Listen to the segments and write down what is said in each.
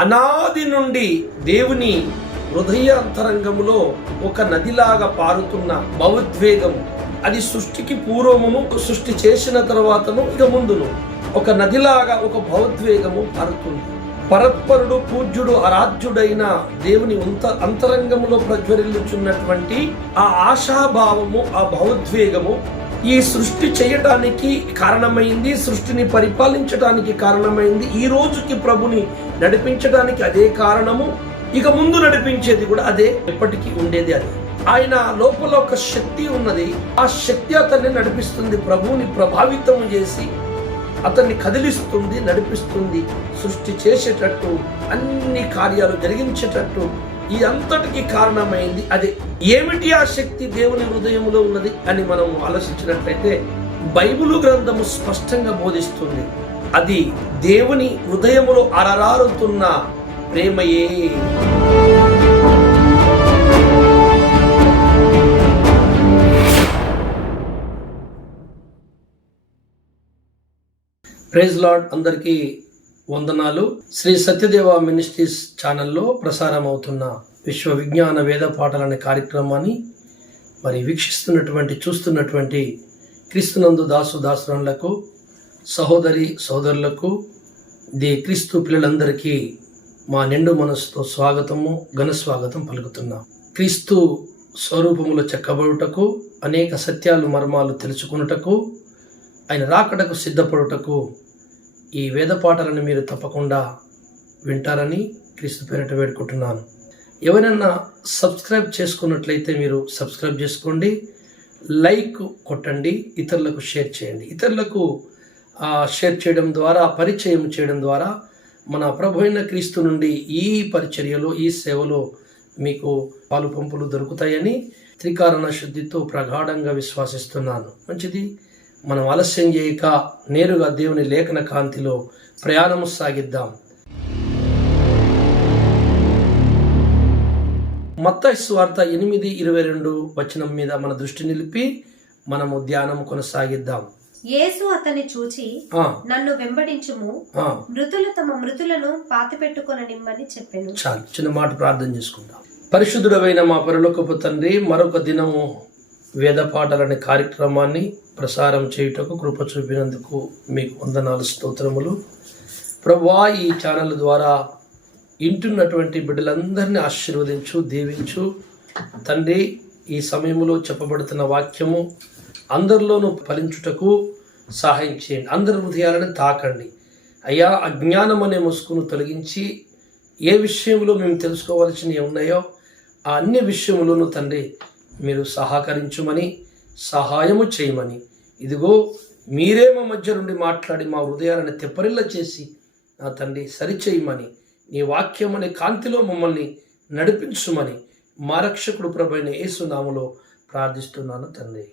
అనాది నుండి దేవుని హృదయ అంతరంగములో ఒక నదిలాగా పారుతున్న భావోద్వేగము, అది సృష్టికి పూర్వమును, సృష్టి చేసిన తర్వాతను, ఇక ముందును ఒక నదిలాగా ఒక భావోద్వేగము పారుతుంది. పరత్పరుడు, పూజ్యుడు, ఆరాధ్యుడైన దేవుని అంతరంగములో ప్రజ్వరిల్లుచున్నటువంటి ఆ ఆశాభావము, ఆ భావోద్వేగము ఈ సృష్టి చేయటానికి కారణమైంది, సృష్టిని పరిపాలించడానికి కారణమైంది. ఈ రోజుకి ప్రభుని నడిపించడానికి అదే కారణము, ఇక ముందు నడిపించేది కూడా అదే, ఎప్పటికీ ఉండేది అదే. ఆయన లోపల ఒక శక్తి ఉన్నది, ఆ శక్తి అతన్ని నడిపిస్తుంది, ప్రభువుని ప్రభావితం చేసి అతన్ని కదిలిస్తుంది, నడిపిస్తుంది, సృష్టి చేసేటట్టు, అన్ని కార్యాలు జరిగించేటట్టు. ఈ అంతటికి కారణమైంది అదే. ఏమిటి ఆ శక్తి దేవుని హృదయంలో ఉన్నది అని మనం ఆలోచించినట్లయితే బైబిలు గ్రంథము స్పష్టంగా బోధిస్తుంది. అది దేవుని హృదయములో అలరారుతున్న ప్రేమయే. ప్రైజ్ లార్డ్, అందరికీ వందనాలు. శ్రీ సత్యదేవ మినిస్ట్రీస్ ఛానల్లో ప్రసారం అవుతున్న విశ్వ విజ్ఞాన వేద పాఠాలు అనే కార్యక్రమాన్ని మరి వీక్షిస్తున్నటువంటి, చూస్తున్నటువంటి క్రీస్తునందు దాసురాళ్లకు, సహోదరి సోదరులకు, క్రీస్తు పిల్లలందరికీ మా నిండు మనసుతో స్వాగతము, ఘన స్వాగతం పలుకుతున్నాం. క్రీస్తు స్వరూపములో చెక్కబడుటకు, అనేక సత్యాలు మర్మాలు తెలుసుకున్నటకు, ఆయన రాకడకు సిద్ధపడుటకు ఈ వేద పాఠాలను మీరు తప్పకుండా వింటారని క్రీస్తు పేరిట వేడుకుంటున్నాను. ఎవరైనా సబ్స్క్రైబ్ చేసుకున్నట్లయితే మీరు సబ్స్క్రైబ్ చేసుకోండి, లైక్ కొట్టండి, ఇతరులకు షేర్ చేయండి. ఇతరులకు షేర్ చేయడం ద్వారా, పరిచయం చేయడం ద్వారా మన ప్రభు అయిన క్రీస్తు నుండి ఈ పరిచర్యలో, ఈ సేవలో మీకు పాలు పంపులు దొరుకుతాయని త్రికారణ శుద్ధితో ప్రగాఢంగా విశ్వాసిస్తున్నాను. మంచిది, మనం ఆలస్యం చేయక నేరుగా దేవుని లేఖన కాంతిలో ప్రయాణము సాగిద్దాం. మత్తయి సువార్త 8:22 వచనం మీద మన దృష్టి నిలిపి మనము ధ్యానం కొనసాగిద్దాం. యేసు అతన్ని చూచి, నన్ను వెంబడించుము, మృతులు తమ మృతులను పాతిపెట్టుకొననిమ్మని చెప్పెను. చాలు, చిన్న మాట ప్రార్థన చేసుకుందాం. పరిశుద్ధుడైన మా పరలోకపు తండ్రి, మరొక దినము వేద పాఠాలనే కార్యక్రమాన్ని ప్రసారం చేయుటకు కృప చూపినందుకు మీకు వందనాలు, స్తోత్రములు. ప్రభువా, ఈ ఛానల్ ద్వారా ఇంటున్నటువంటి బిడ్డలందరినీ ఆశీర్వదించు, దీవించు తండ్రి. ఈ సమయంలో చెప్పబడుతున్న వాక్యము అందరిలోనూ ఫలించుటకు సహాయం చేయండి. అందరి హృదయాలను తాకండి అయ్యా. అజ్ఞానం అనే ముసుగును తొలగించి ఏ విషయంలో మేము తెలుసుకోవాల్సినవి ఉన్నాయో ఆ అన్ని విషయములను తండ్రి మీరు సహకరించుమని, సహాయము చేయమని, ఇదిగో మీరే మా మధ్య నుండి మాట్లాడి మా హృదయాలను తెప్పరిల్ల చేసి నా తండ్రి సరిచేయమని, నీ వాక్యం అనే కాంతిలో మమ్మల్ని నడిపించుమని మా రక్షకుడు ప్రభువైన యేసు నామములో ప్రార్థిస్తున్నాను తండ్రి,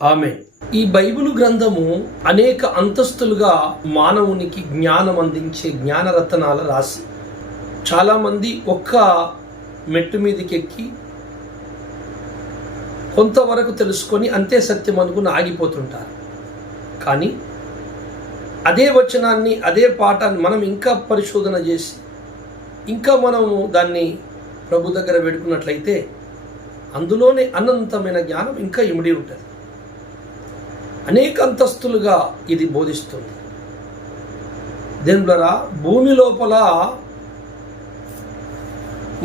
ఆమేన్. ఈ బైబిలు గ్రంథము అనేక అంతస్తులుగా మానవునికి జ్ఞానం అందించే జ్ఞానరత్నాల రాశి. చాలామంది ఒక్క మెట్టు మీదకి ఎక్కి కొంతవరకు తెలుసుకొని అంతే సత్యం అనుకుని ఆగిపోతుంటారు. కానీ అదే వచనాన్ని, అదే పాఠాన్ని మనం ఇంకా పరిశోధన చేసి, ఇంకా మనము దాన్ని ప్రభు దగ్గర పెట్టుకున్నట్లయితే అందులోనే అనంతమైన జ్ఞానం ఇంకా ఇమిడి ఉంటుంది. అనేక అంతస్తులుగా ఇది బోధిస్తుంది. దేవులారా, భూమి లోపల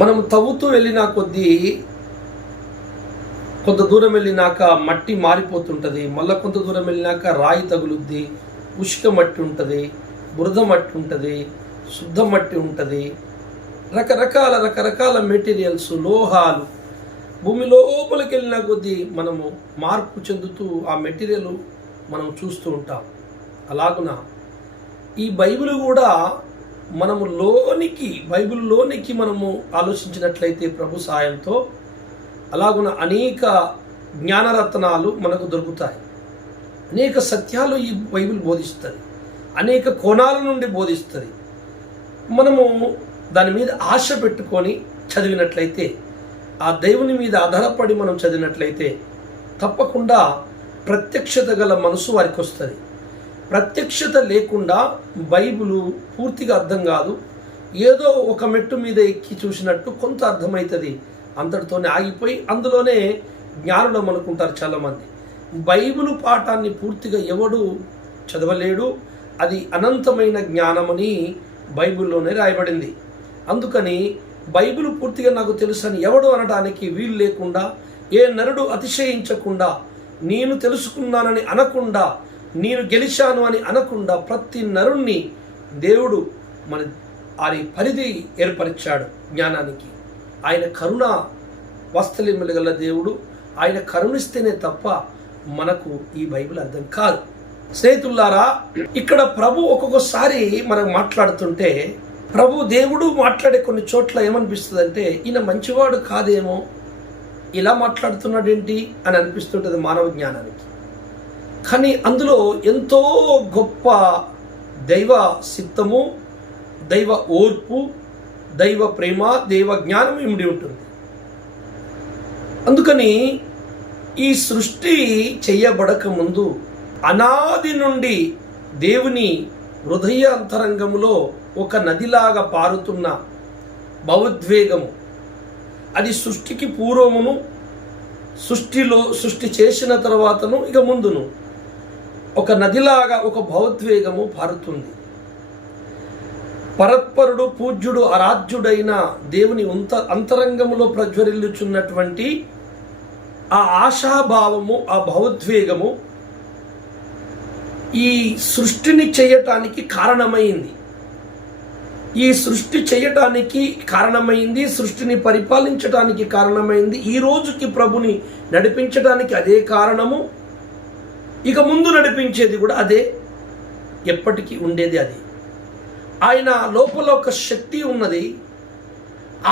మనం తవ్వుతూ వెళ్ళిన కొద్దీ కొంత దూరం వెళ్ళినాక మట్టి మారిపోతుంటుంది, మళ్ళీ కొంత దూరం వెళ్ళినాక రాయి తగులుద్ది, ఉష్క మట్టి ఉంటుంది, బురద మట్టి ఉంటుంది, శుద్ధ మట్టి ఉంటుంది, రకరకాల మెటీరియల్స్, లోహాలు భూమి లోపలికి వెళ్ళిన కొద్దీ మనము మార్పు చెందుతూ ఆ మెటీరియల్ మనం చూస్తూ ఉంటాం. అలాగున ఈ బైబిల్ కూడా మనము బైబిల్లోనికి మనము ఆలోచించినట్లయితే ప్రభు సాయంతో అలాగున అనేక జ్ఞానరత్నాలు మనకు దొరుకుతాయి. అనేక సత్యాలు ఈ బైబిల్ బోధిస్తుంది, అనేక కోణాల నుండి బోధిస్తుంది. మనము దాని మీద ఆశ పెట్టుకొని చదివినట్లయితే, ఆ దేవుని మీద ఆధారపడి మనం చదివినట్లయితే తప్పకుండా ప్రత్యక్షత గల మనసు వారికి వస్తుంది. ప్రత్యక్షత లేకుండా బైబిలు పూర్తిగా అర్థం కాదు. ఏదో ఒక మెట్టు మీద ఎక్కి చూసినట్టు కొంత అర్థమవుతుంది, అంతటితోనే ఆగిపోయి అందులోనే జ్ఞానులం అనుకుంటారు చాలామంది. బైబిల్ పాఠాన్ని పూర్తిగా ఎవడు చదవలేడు, అది అనంతమైన జ్ఞానమని బైబిల్లోనే రాయబడింది. అందుకని బైబిల్ పూర్తిగా నాకు తెలుసని ఎవడు అనడానికి వీలు లేకుండా, ఏ నరుడు అతిశయించకుండా, నేను తెలుసుకున్నానని అనకుండా, నేను గెలిచాను అని అనకుండా ప్రతి నరుణ్ణి దేవుడు మన ఆయన పరిధి ఏర్పరిచాడు జ్ఞానానికి. ఆయన కరుణ వాత్సల్యములు గల దేవుడు. ఆయన కరుణిస్తేనే తప్ప మనకు ఈ బైబిల్ అర్థం కాదు. స్నేహితులారా, ఇక్కడ ప్రభు ఒక్కొక్కసారి మనం మాట్లాడుతుంటే ప్రభు దేవుడు మాట్లాడే కొన్ని చోట్ల ఏమనిపిస్తుంది అంటే, ఈయన మంచివాడు కాదేమో, ఇలా మాట్లాడుతున్నాడేంటి అని అనిపిస్తుంటుంది మానవ జ్ఞానానికి. కానీ అందులో ఎంతో గొప్ప దైవ సిద్ధము, దైవ ఓర్పు, దైవ ప్రేమ, దైవ జ్ఞానం ఇమిడి ఉంటుంది. అందుకని ఈ సృష్టి చేయబడక ముందు అనాది నుండి దేవుని హృదయ అంతరంగములో ఒక నదిలాగా పారుతున్న భావోద్వేగము, అది సృష్టికి పూర్వమును, సృష్టి చేసిన తర్వాతను, ఇక ముందును ఒక నదిలాగా ఒక భావోద్వేగము పారుతుంది. పరత్పరుడు, పూజ్యుడు, ఆరాధ్యుడైన దేవుని అంతరంగములో ప్రజ్వరిల్లుచున్నటువంటి ఆ ఆశాభావము, ఆ భావోద్వేగము ఈ సృష్టిని చేయటానికి కారణమైంది. ఈ సృష్టి చేయటానికి కారణమైంది, సృష్టిని పరిపాలించడానికి కారణమైంది, ఈ రోజుకి ప్రభుని నడిపించడానికి అదే కారణము, ఇక ముందు నడిపించేది కూడా అదే, ఎప్పటికీ ఉండేది అదే. ఆయన లోపల ఒక శక్తి ఉన్నది,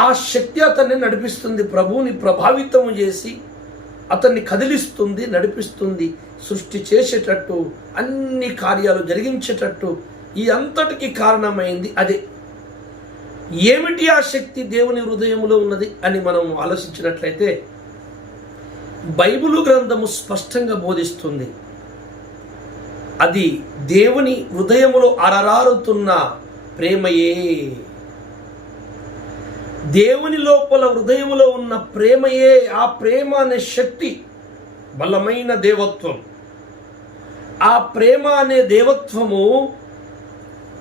ఆ శక్తి అతన్ని నడిపిస్తుంది, ప్రభువుని ప్రభావితం చేసి అతన్ని కదిలిస్తుంది, నడిపిస్తుంది, సృష్టి చేసేటట్టు, అన్ని కార్యాలు జరిగించేటట్టు ఈ అంతటికి కారణమైంది అదే. ఏమిటి ఆ శక్తి దేవుని హృదయంలో ఉన్నది అని మనం ఆలోచించినట్లయితే బైబిలు గ్రంథము స్పష్టంగా బోధిస్తుంది. అది దేవుని హృదయములో అరరారుతున్న ప్రేమయే. దేవుని లోపల హృదయములో ఉన్న ప్రేమయే. ఆ ప్రేమ అనే శక్తి బలమైన దేవత్వం. ఆ ప్రేమ అనే దేవత్వము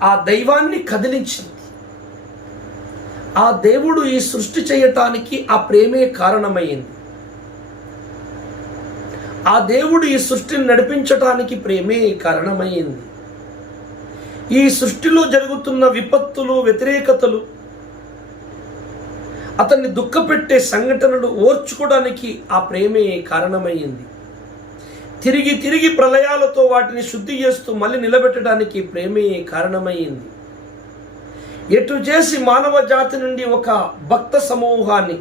ఆ దైవాన్ని కదిలించింది. ఆ దేవుడు ఈ సృష్టి చేయటానికి ఆ ప్రేమే కారణమైంది. ఆ దేవుడు ఈ సృష్టిని నడిపించటానికి ప్రేమే కారణమైంది. ఈ సృష్టిలో జరుగుతున్న విపత్తులు, వ్యతిరేకతలు, అతన్ని దుఃఖపెట్టే సంఘటనలు ఓర్చుకోవడానికి ఆ ప్రేమే కారణమైంది. తిరిగి తిరిగి ప్రళయాలతో వాటిని శుద్ధి చేస్తూ మళ్ళీ నిలబెట్టడానికి ప్రేమే కారణమైంది. ఎటు చేసి మానవ జాతి నుండి ఒక భక్త సమూహాన్ని,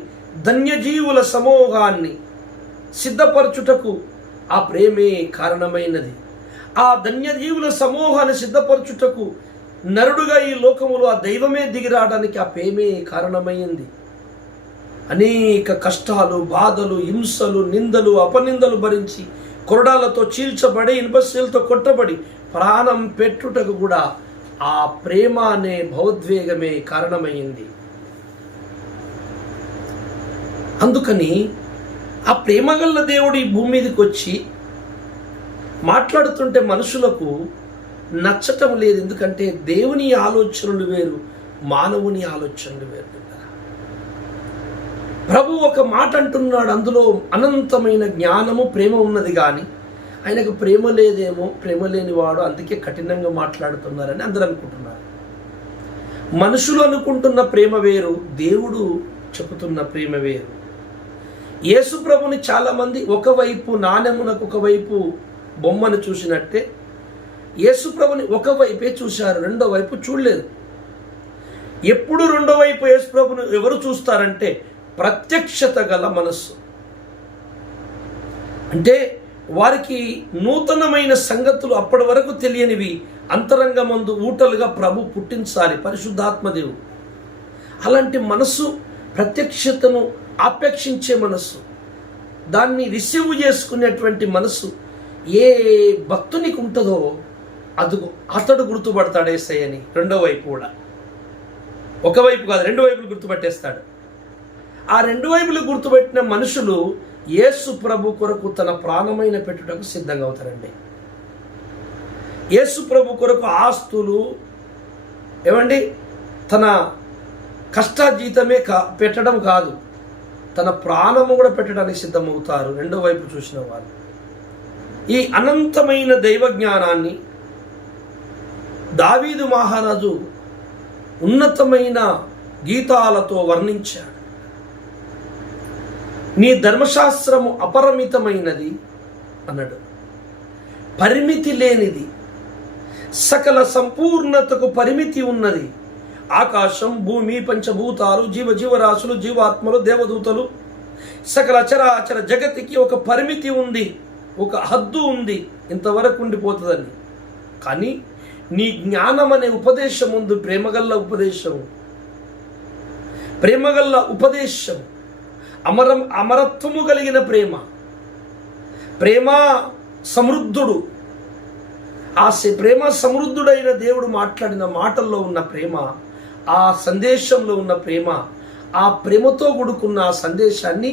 ధన్యజీవుల సమూహాన్ని సిద్ధపరచుటకు ఆ ప్రేమే కారణమైనది. ఆ ధన్యజీవుల సమూహాన్ని సిద్ధపరచుటకు నరుడుగా ఈ లోకములో ఆ దైవమే దిగిరావడానికి ఆ ప్రేమే కారణమైంది. అనేక కష్టాలు, బాధలు, హింసలు, నిందలు, అపనిందలు భరించి కొరడాలతో చీల్చబడి, ఇనుపశీలతో కొట్టబడి ప్రాణం పెట్టుటకు కూడా ఆ ప్రేమ అనే భావోద్వేగమే కారణమైంది. అందుకని ఆ ప్రేమగల్ల దేవుడు ఈ భూమి మీదకి వచ్చి మాట్లాడుతుంటే మనుషులకు నచ్చటం లేదు. ఎందుకంటే దేవుని ఆలోచనలు వేరు, మానవుని ఆలోచనలు వేరు. ప్రభు ఒక మాట అంటున్నాడు, అందులో అనంతమైన జ్ఞానము, ప్రేమ ఉన్నది. కానీ ఆయనకు ప్రేమ లేదేమో, ప్రేమ లేనివాడు, అందుకే కఠినంగా మాట్లాడుతున్నారని అందరూ అనుకుంటున్నారు. మనుషులు అనుకుంటున్న ప్రేమ వేరు, దేవుడు చెబుతున్న ప్రేమ వేరు. యేసు ప్రభుని చాలామంది ఒకవైపు నాణెమునకు ఒకవైపు బొమ్మను చూసినట్టే యేసు ప్రభుని ఒకవైపే చూశారు, రెండో వైపు చూడలేదు. ఎప్పుడు రెండో వైపు యేసు ప్రభుని ఎవరు చూస్తారంటే ప్రత్యక్షత గల మనస్సు. అంటే వారికి నూతనమైన సంగతులు అప్పటి వరకు తెలియనివి అంతరంగమందు ఊటలుగా ప్రభు పుట్టించాలి, పరిశుద్ధాత్మదేవుడు. అలాంటి మనస్సు, ప్రత్యక్షతను ఆపేక్షించే మనస్సు, దాన్ని రిసీవ్ చేసుకునేటువంటి మనస్సు ఏ భక్తునికి ఉంటుందో అతడు గుర్తుపడతాడు యేసయ్యని. రెండో వైపు కూడా ఒకవైపు కాదు, రెండు వైపులు గుర్తుపట్టేస్తాడు. ఆ రెండు వైపులు గుర్తుపెట్టిన మనుషులు యేసు ప్రభు కొరకు తన ప్రాణమైన పెట్టుటకు సిద్ధంగా అవుతారండి. యేసు ప్రభు కొరకు ఆస్తులు ఏమండి, తన కష్టాజీతమే పెట్టడం కాదు, తన ప్రాణము కూడా పెట్టడానికి సిద్ధమవుతారు రెండో వైపు చూసిన వారు. ఈ అనంతమైన దైవ జ్ఞానాన్ని దావీదు మహారాజు ఉన్నతమైన గీతాలతో వర్ణించాడు. నీ ధర్మశాస్త్రము అపరిమితమైనది అన్నాడు, పరిమితి లేనిది, సకల సంపూర్ణతకు పరిమితి ఉన్నది. ఆకాశం, భూమి, పంచభూతాలు, జీవరాశులు, జీవాత్మలు, దేవదూతలు, సకల చరాచర జగతికి ఒక పరిమితి ఉంది, ఒక హద్దు ఉంది, ఇంతవరకు ఉండిపోతుందని. కానీ నీ జ్ఞానం అనే ఉపదేశం ఉంది, ప్రేమగల్ల ఉపదేశం, అమరత్వము కలిగిన ప్రేమ సమృద్ధుడు. ఆ ప్రేమ సమృద్ధుడైన దేవుడు మాట్లాడిన మాటల్లో ఉన్న ప్రేమ, ఆ సందేశంలో ఉన్న ప్రేమ, ఆ ప్రేమతో కూడుకున్న ఆ సందేశాన్ని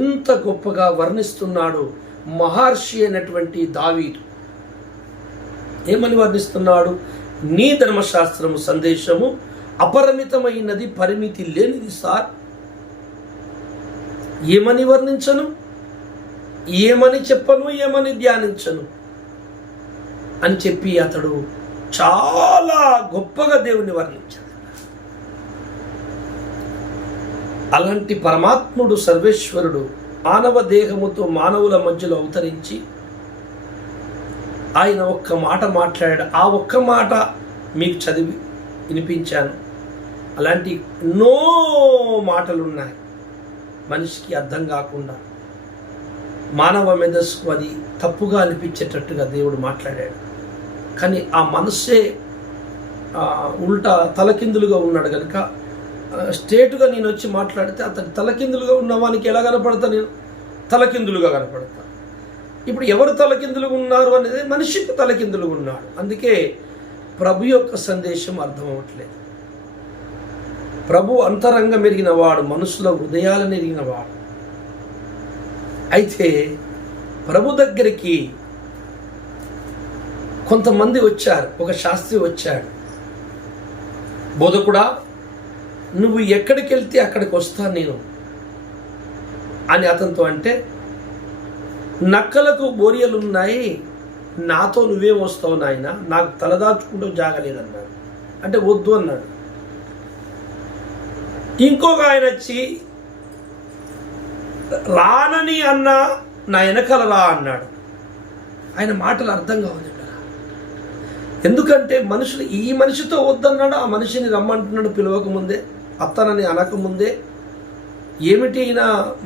ఇంత గొప్పగా వర్ణిస్తున్నాడు మహర్షి అయినటువంటి దావీదు. ఏమని వర్ణిస్తున్నాడు? నీ ధర్మశాస్త్రము సందేశము అపరిమితమైనది, పరిమితి లేనిది సార్. ఏమని వర్ణించను, ఏమని చెప్పను, ఏమని ధ్యానించను అని చెప్పి అతడు చాలా గొప్పగా దేవుని వర్ణించాడు. అలాంటి పరమాత్ముడు, సర్వేశ్వరుడు మానవ దేహముతో మానవుల మధ్యలో అవతరించి ఆయన ఒక్క మాట మాట్లాడాడు. ఆ ఒక్క మాట మీకు చదివి వినిపించాను. అలాంటి ఎన్నో మాటలు ఉన్నాయి మనిషికి అర్థం కాకుండా, మానవ మెదస్సుకు అది తప్పుగా అనిపించేటట్టుగా దేవుడు మాట్లాడాడు. కానీ ఆ మనస్సే ఉల్టా తలకిందులుగా ఉన్నాడు కనుక స్ట్రేటుగా నేను వచ్చి మాట్లాడితే అతను తలకిందులుగా ఉన్నవానికి ఎలా కనపడతా? నేను తలకిందులుగా కనపడతా. ఇప్పుడు ఎవరు తలకిందులుగా ఉన్నారు అనేది మనిషికి తలకిందులుగా ఉన్నాడు. అందుకే ప్రభు యొక్క సందేశం అర్థం అవ్వట్లేదు. ప్రభు అంతరంగం ఎరిగిన వాడు, మనుషుల హృదయాలను ఎరిగిన వాడు. అయితే ప్రభు దగ్గరికి కొంతమంది వచ్చారు. ఒక శాస్త్రి వచ్చాడు, బోధకుడా నువ్వు ఎక్కడికి వెళ్తే అక్కడికి వస్తాను నేను అని అతనితో అంటే, నక్కలకు బోరియలున్నాయి, నాతో నువ్వేం వస్తావు నాయన, నాకు తలదాచుకుంటూ జాగలేదన్నాడు. అంటే వద్దు అన్నాడు. ఇంకొక ఆయన వచ్చి రానని అన్నా నా వెనకాల రా అన్నాడు. ఆయన మాటలు అర్థం కావాలి. ఎందుకంటే మనుషులు ఈ మనిషితో వద్దన్నాడు, ఆ మనిషిని రమ్మంటున్నాడు పిలవకముందే, అత్తనని అనకముందే. ఏమిటి ఈయన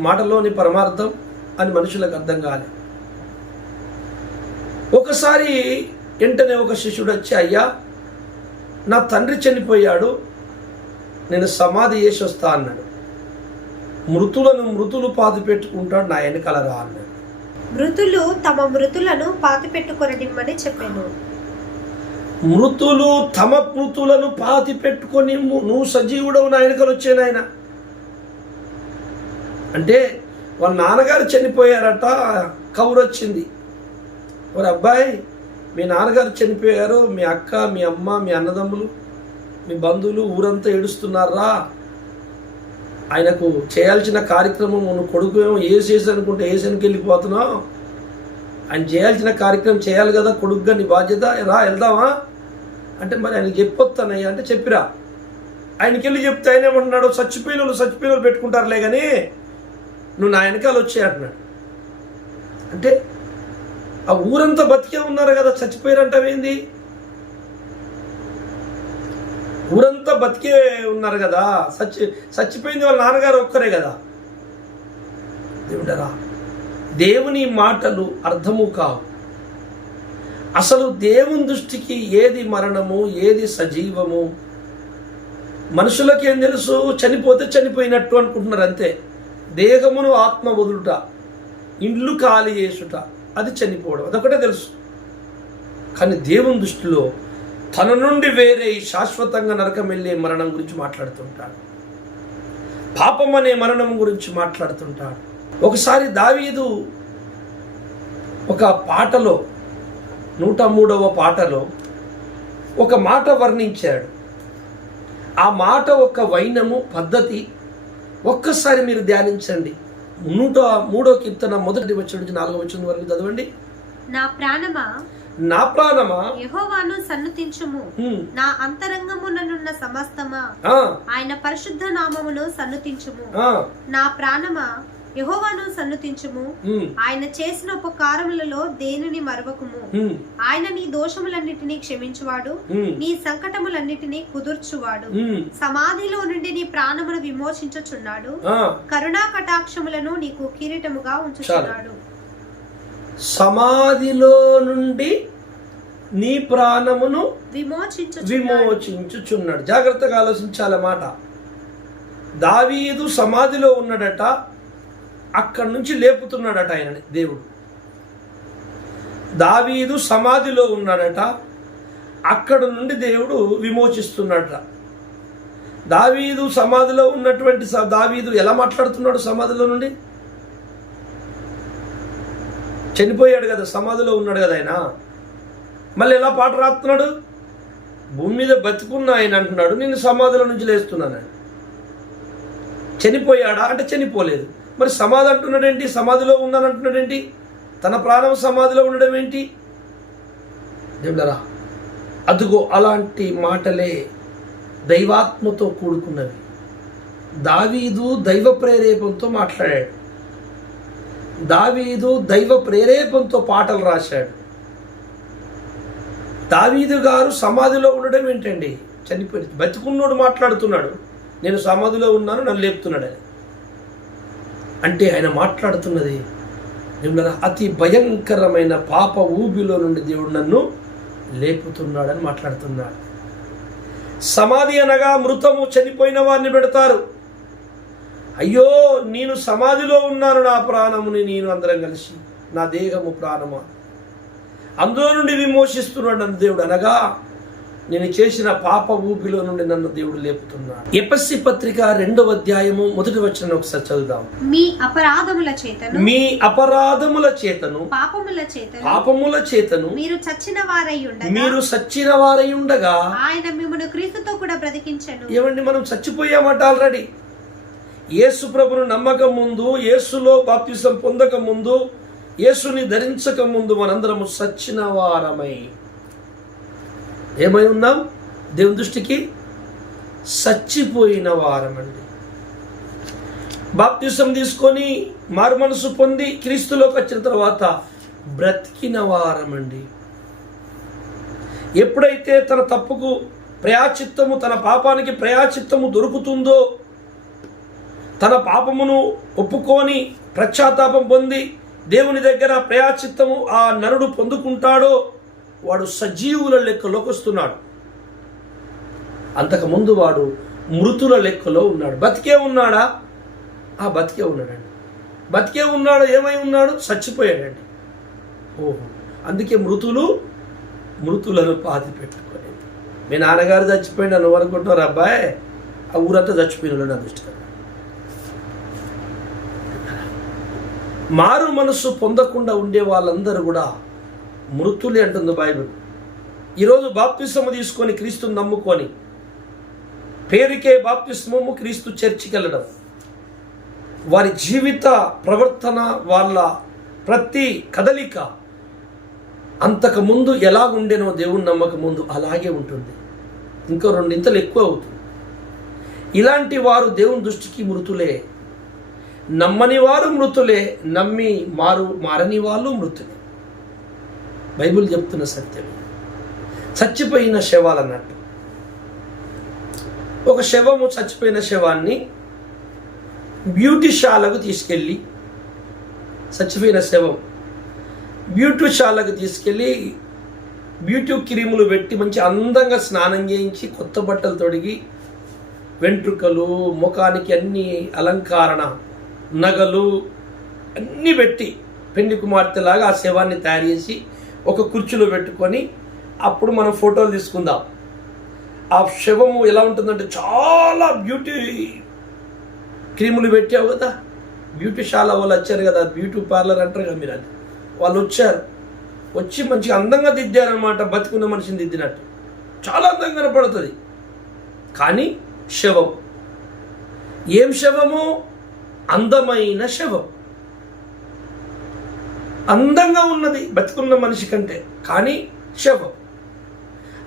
మాటలోని పరమార్థం అని మనుషులకు అర్థం కాలే. ఒకసారి వెంటనే ఒక శిష్యుడు వచ్చి, అయ్యా నా తండ్రి చనిపోయాడు, నేను సమాధి చేసి వస్తా అన్నాడు. మృతులు పాతి పెట్టుకుంటాడు, నా వెనకాల రా అన్నాడు. మృతులు తమ మృతులను పాతి పెట్టుకొనిమ్మని చెప్పాను. మృతులు తమ మృతులను పాతి పెట్టుకొని నువ్వు సజీవుడవు నా వెనకలు వచ్చానాయన అంటే, వాళ్ళ నాన్నగారు చనిపోయారట. కబురు వచ్చింది, ఒక అబ్బాయి మీ నాన్నగారు చనిపోయారు, మీ అక్క, మీ అమ్మ, మీ అన్నదమ్ములు, మీ బంధువులు ఊరంతా ఏడుస్తున్నారా, ఆయనకు చేయాల్సిన కార్యక్రమం నువ్వు కొడుకు ఏమో ఏసేసి అనుకుంటే ఏసనికి వెళ్ళిపోతున్నావు, ఆయన చేయాల్సిన కార్యక్రమం చేయాలి కదా, కొడుకుగా నీ బాధ్యత, రా వెళ్దామా అంటే, మరి ఆయనకి చెప్పొస్తానయ్యా అంటే చెప్పిరా. ఆయనకి వెళ్ళి చెప్తే ఆయన ఏమంటున్నాడు, చచ్చిపోయిన పెట్టుకుంటారులే కానీ నువ్వు నా వెనకాల వచ్చే అంటున్నాడు. అంటే ఆ ఊరంతా బతికే ఉన్నారు కదా, చచ్చిపోయారంటావేంది? ఊరంతా బతికే ఉన్నారు కదా, చచ్చిపోయింది వాళ్ళ నాన్నగారు ఒక్కరే కదా. దేవుడరా, దేవుని మాటలు అర్థము కావు. అసలు దేవుని దృష్టికి ఏది మరణము, ఏది సజీవము? మనుషులకి ఏం తెలుసు? చనిపోతే చనిపోయినట్టు అనుకుంటున్నారు అంతే. దేహమును ఆత్మ వదులుట, ఇండ్లు ఖాళీ చేసుట, అది చనిపోవడం, అదొకటే తెలుసు. కానీ దేవుని దృష్టిలో తన నుండి వేరే శాశ్వతంగా నరకం వెళ్ళే మరణం గురించి మాట్లాడుతుంటాడు. పాపం అనే మరణం గురించి మాట్లాడుతుంటాడు. ఒకసారి దావీదు ఒక పాటలో 103వ పాటలో ఒక మాట వర్ణించాడు. ఆ మాట ఒక వైనము పద్ధతి ఒక్కసారి మీరు ధ్యానించండి. 103వ కీర్తన 1వ వచనం నుంచి 4వ వచనం వరకు చదవండి. నా ప్రాణమా యెహోవాను సన్నుతించుము, నా అంతరంగముననున్న సమస్తమా ఆయన పరిశుద్ధ నామమును సన్నుతించుము. నా ప్రాణమా యెహోవాను సన్నుతించుము, ఆయన చేసిన ఉపకారములలో దేనిని మరవకుము. ఆయన నీ దోషములన్నిటినీ క్షమించువాడు, నీ సంకటములన్నిటినీ కుదుర్చువాడు. సమాధిలో నుండి నీ ప్రాణమును విమోచించుచున్నాడు, కరుణా కటాక్షములను నీకు కిరీటముగా ఉంచుచున్నాడు. సమాధిలో నుండి నీ ప్రాణమును విమోచించుచున్నాడు. జాగ్రత్తగా ఆలోచించాల మాట. దావీదు సమాధిలో ఉన్నాడట, అక్కడి నుంచి లేపుతున్నాడట ఆయనని దేవుడు. దావీదు సమాధిలో ఉన్నాడట, అక్కడ నుండి దేవుడు విమోచిస్తున్నాడట. దావీదు సమాధిలో ఉన్నటువంటి దావీదు ఎలా మాట్లాడుతున్నాడు? సమాధిలో నుండి చనిపోయాడు కదా, సమాధిలో ఉన్నాడు కదా ఆయన. మళ్ళీ ఎలా పాట రాస్తున్నాడు? భూమి మీద బతికున్న ఆయన అంటున్నాడు, నేను సమాధిలో నుంచి లేస్తున్నాను. చనిపోయాడా అంటే చనిపోలేదు. మరి సమాధి అంటున్నాడేంటి? సమాధిలో ఉన్నాను అంటున్నాడేంటి? తన ప్రాణం సమాధిలో ఉండడం ఏంటి? దేవుడరా, అదుగో అలాంటి మాటలే దైవాత్మతో కూడుకున్నవి. దావీదు దైవ ప్రేరేపంతో మాట్లాడాడు. దావీదు దైవ ప్రేరేపంతో పాటలు రాశాడు. దావీదు గారు సమాధిలో ఉండడం ఏంటండి? చనిపోయి బతికున్నోడు మాట్లాడుతున్నాడు, నేను సమాధిలో ఉన్నాను, నన్ను లేపుతున్నాడు అని. అంటే ఆయన మాట్లాడుతున్నది అతి భయంకరమైన పాప ఊబిలో నుండి దేవుడు నన్ను లేపుతున్నాడని మాట్లాడుతున్నాడు. సమాధి అనగా మృతము, చనిపోయిన వారిని పెడతారు. అయ్యో నేను సమాధిలో ఉన్నాను, నా ప్రాణముని నేను అందరం కలిసి, నా దేహము ప్రాణమా, అందులో నుండి విమోచిస్తున్నాడు నన్ను దేవుడు. అనగా నేను చేసిన పాప ఊపిలో నుండి నన్ను దేవుడు లేపుతున్నాడు. ఎఫెసీ పత్రిక 2వ అధ్యాయము 1వ వచనం ఒకసారి చదువుదాం. మీ అపరాధముల చేతను పాపముల చేతను మీరు చచ్చిన వారై ఉండగా ఆయన మిమ్మును క్రీస్తుతో కూడా బ్రతికించెను. ఏమండి, మనం చచ్చిపోయామట ఆల్రెడీ. యేసు ప్రభును నమ్మక ముందు, యేసులో బాప్తిసం పొందక ముందు, యేసుని ధరించక ముందు మనందరము సచ్చిన వారమై ఏమై ఉన్నాం? దేవుని దృష్టికి చచ్చిపోయిన వారమండి. బాప్తిసం తీసుకొని మారు మనసు పొంది క్రీస్తులోకి వచ్చిన తర్వాత బ్రతికిన వారమండి. ఎప్పుడైతే తన తప్పుకు ప్రయాచిత్తము, తన పాపానికి ప్రయాచిత్తము దొరుకుతుందో, తన పాపమును ఒప్పుకొని పశ్చాత్తాపం పొంది దేవుని దగ్గర ప్రయాచిత్తము ఆ నరుడు పొందుకుంటాడో వాడు సజీవుల లెక్కలోకి వస్తున్నాడు. అంతకుముందు వాడు మృతుల లెక్కలో ఉన్నాడు. బతికే ఉన్నాడా? బతికే ఉన్నాడండి. బతికే ఉన్నాడు. ఏమై ఉన్నాడు? చచ్చిపోయాడండి. ఓహో, అందుకే మృతులను పాతి పెట్టుకొని, మీ నాన్నగారు చచ్చిపోయింది నువ్వు అనుకుంటున్నారు, అబ్బాయి ఆ ఊరంతా చచ్చిపోయిన నా దృష్టి. మారు మనసు పొందకుండా ఉండే వాళ్ళందరూ కూడా మృతులే అంటుంది బైబిల్. ఈరోజు బాప్తిస్మము తీసుకొని క్రీస్తుని నమ్ముకొని పేరుకే బాప్తిస్మము, క్రీస్తు చర్చికి వెళ్ళడం, వారి జీవిత ప్రవర్తన, వాళ్ళ ప్రతి కదలిక అంతకుముందు ఎలా ఉండేనో దేవుని నమ్మక ముందు అలాగే ఉంటుంది. ఇంకో 2 ఇంతలు ఎక్కువ అవుతుంది. ఇలాంటి వారు దేవుని దృష్టికి మృతులే. నమ్మని వారు మృతులే, నమ్మి మారని వాళ్ళు మృతులే. బైబిల్ చెప్తున్న సత్యం. చచ్చిపోయిన శవాలు అన్నట్టు. ఒక శవము, చచ్చిపోయిన శవాన్ని బ్యూటీశాలకు తీసుకెళ్ళి, చచ్చిపోయిన శవం బ్యూటీశాలకు తీసుకెళ్ళి బ్యూటీ క్రీములు పెట్టి మంచి అందంగా స్నానం చేయించి, కొత్త బట్టలు తొడిగి, వెంట్రుకలు, ముఖానికి అన్ని అలంకరణ, నగలు అన్నీ పెట్టి పెళ్లి కుమార్తెలాగా ఆ శవాన్ని తయారు చేసి ఒక కుర్చీలో పెట్టుకొని అప్పుడు మనం ఫోటోలు తీసుకుందాం. ఆ శవము ఎలా ఉంటుందంటే చాలా బ్యూటీ క్రీములు పెట్టావు కదా, బ్యూటీశాల వాళ్ళు వచ్చారు కదా, బ్యూటీ పార్లర్ అంటారు కదా మీరు, అది వాళ్ళు వచ్చి మంచిగా అందంగా దిద్దారనమాట, బతికున్న మనిషిని దిద్దినట్టు చాలా అందంగా కనపడుతుంది. కానీ శవం ఏం శవము? అందమైన శవం. అందంగా ఉన్నది బతికున్న మనిషి కంటే, కానీ శవం.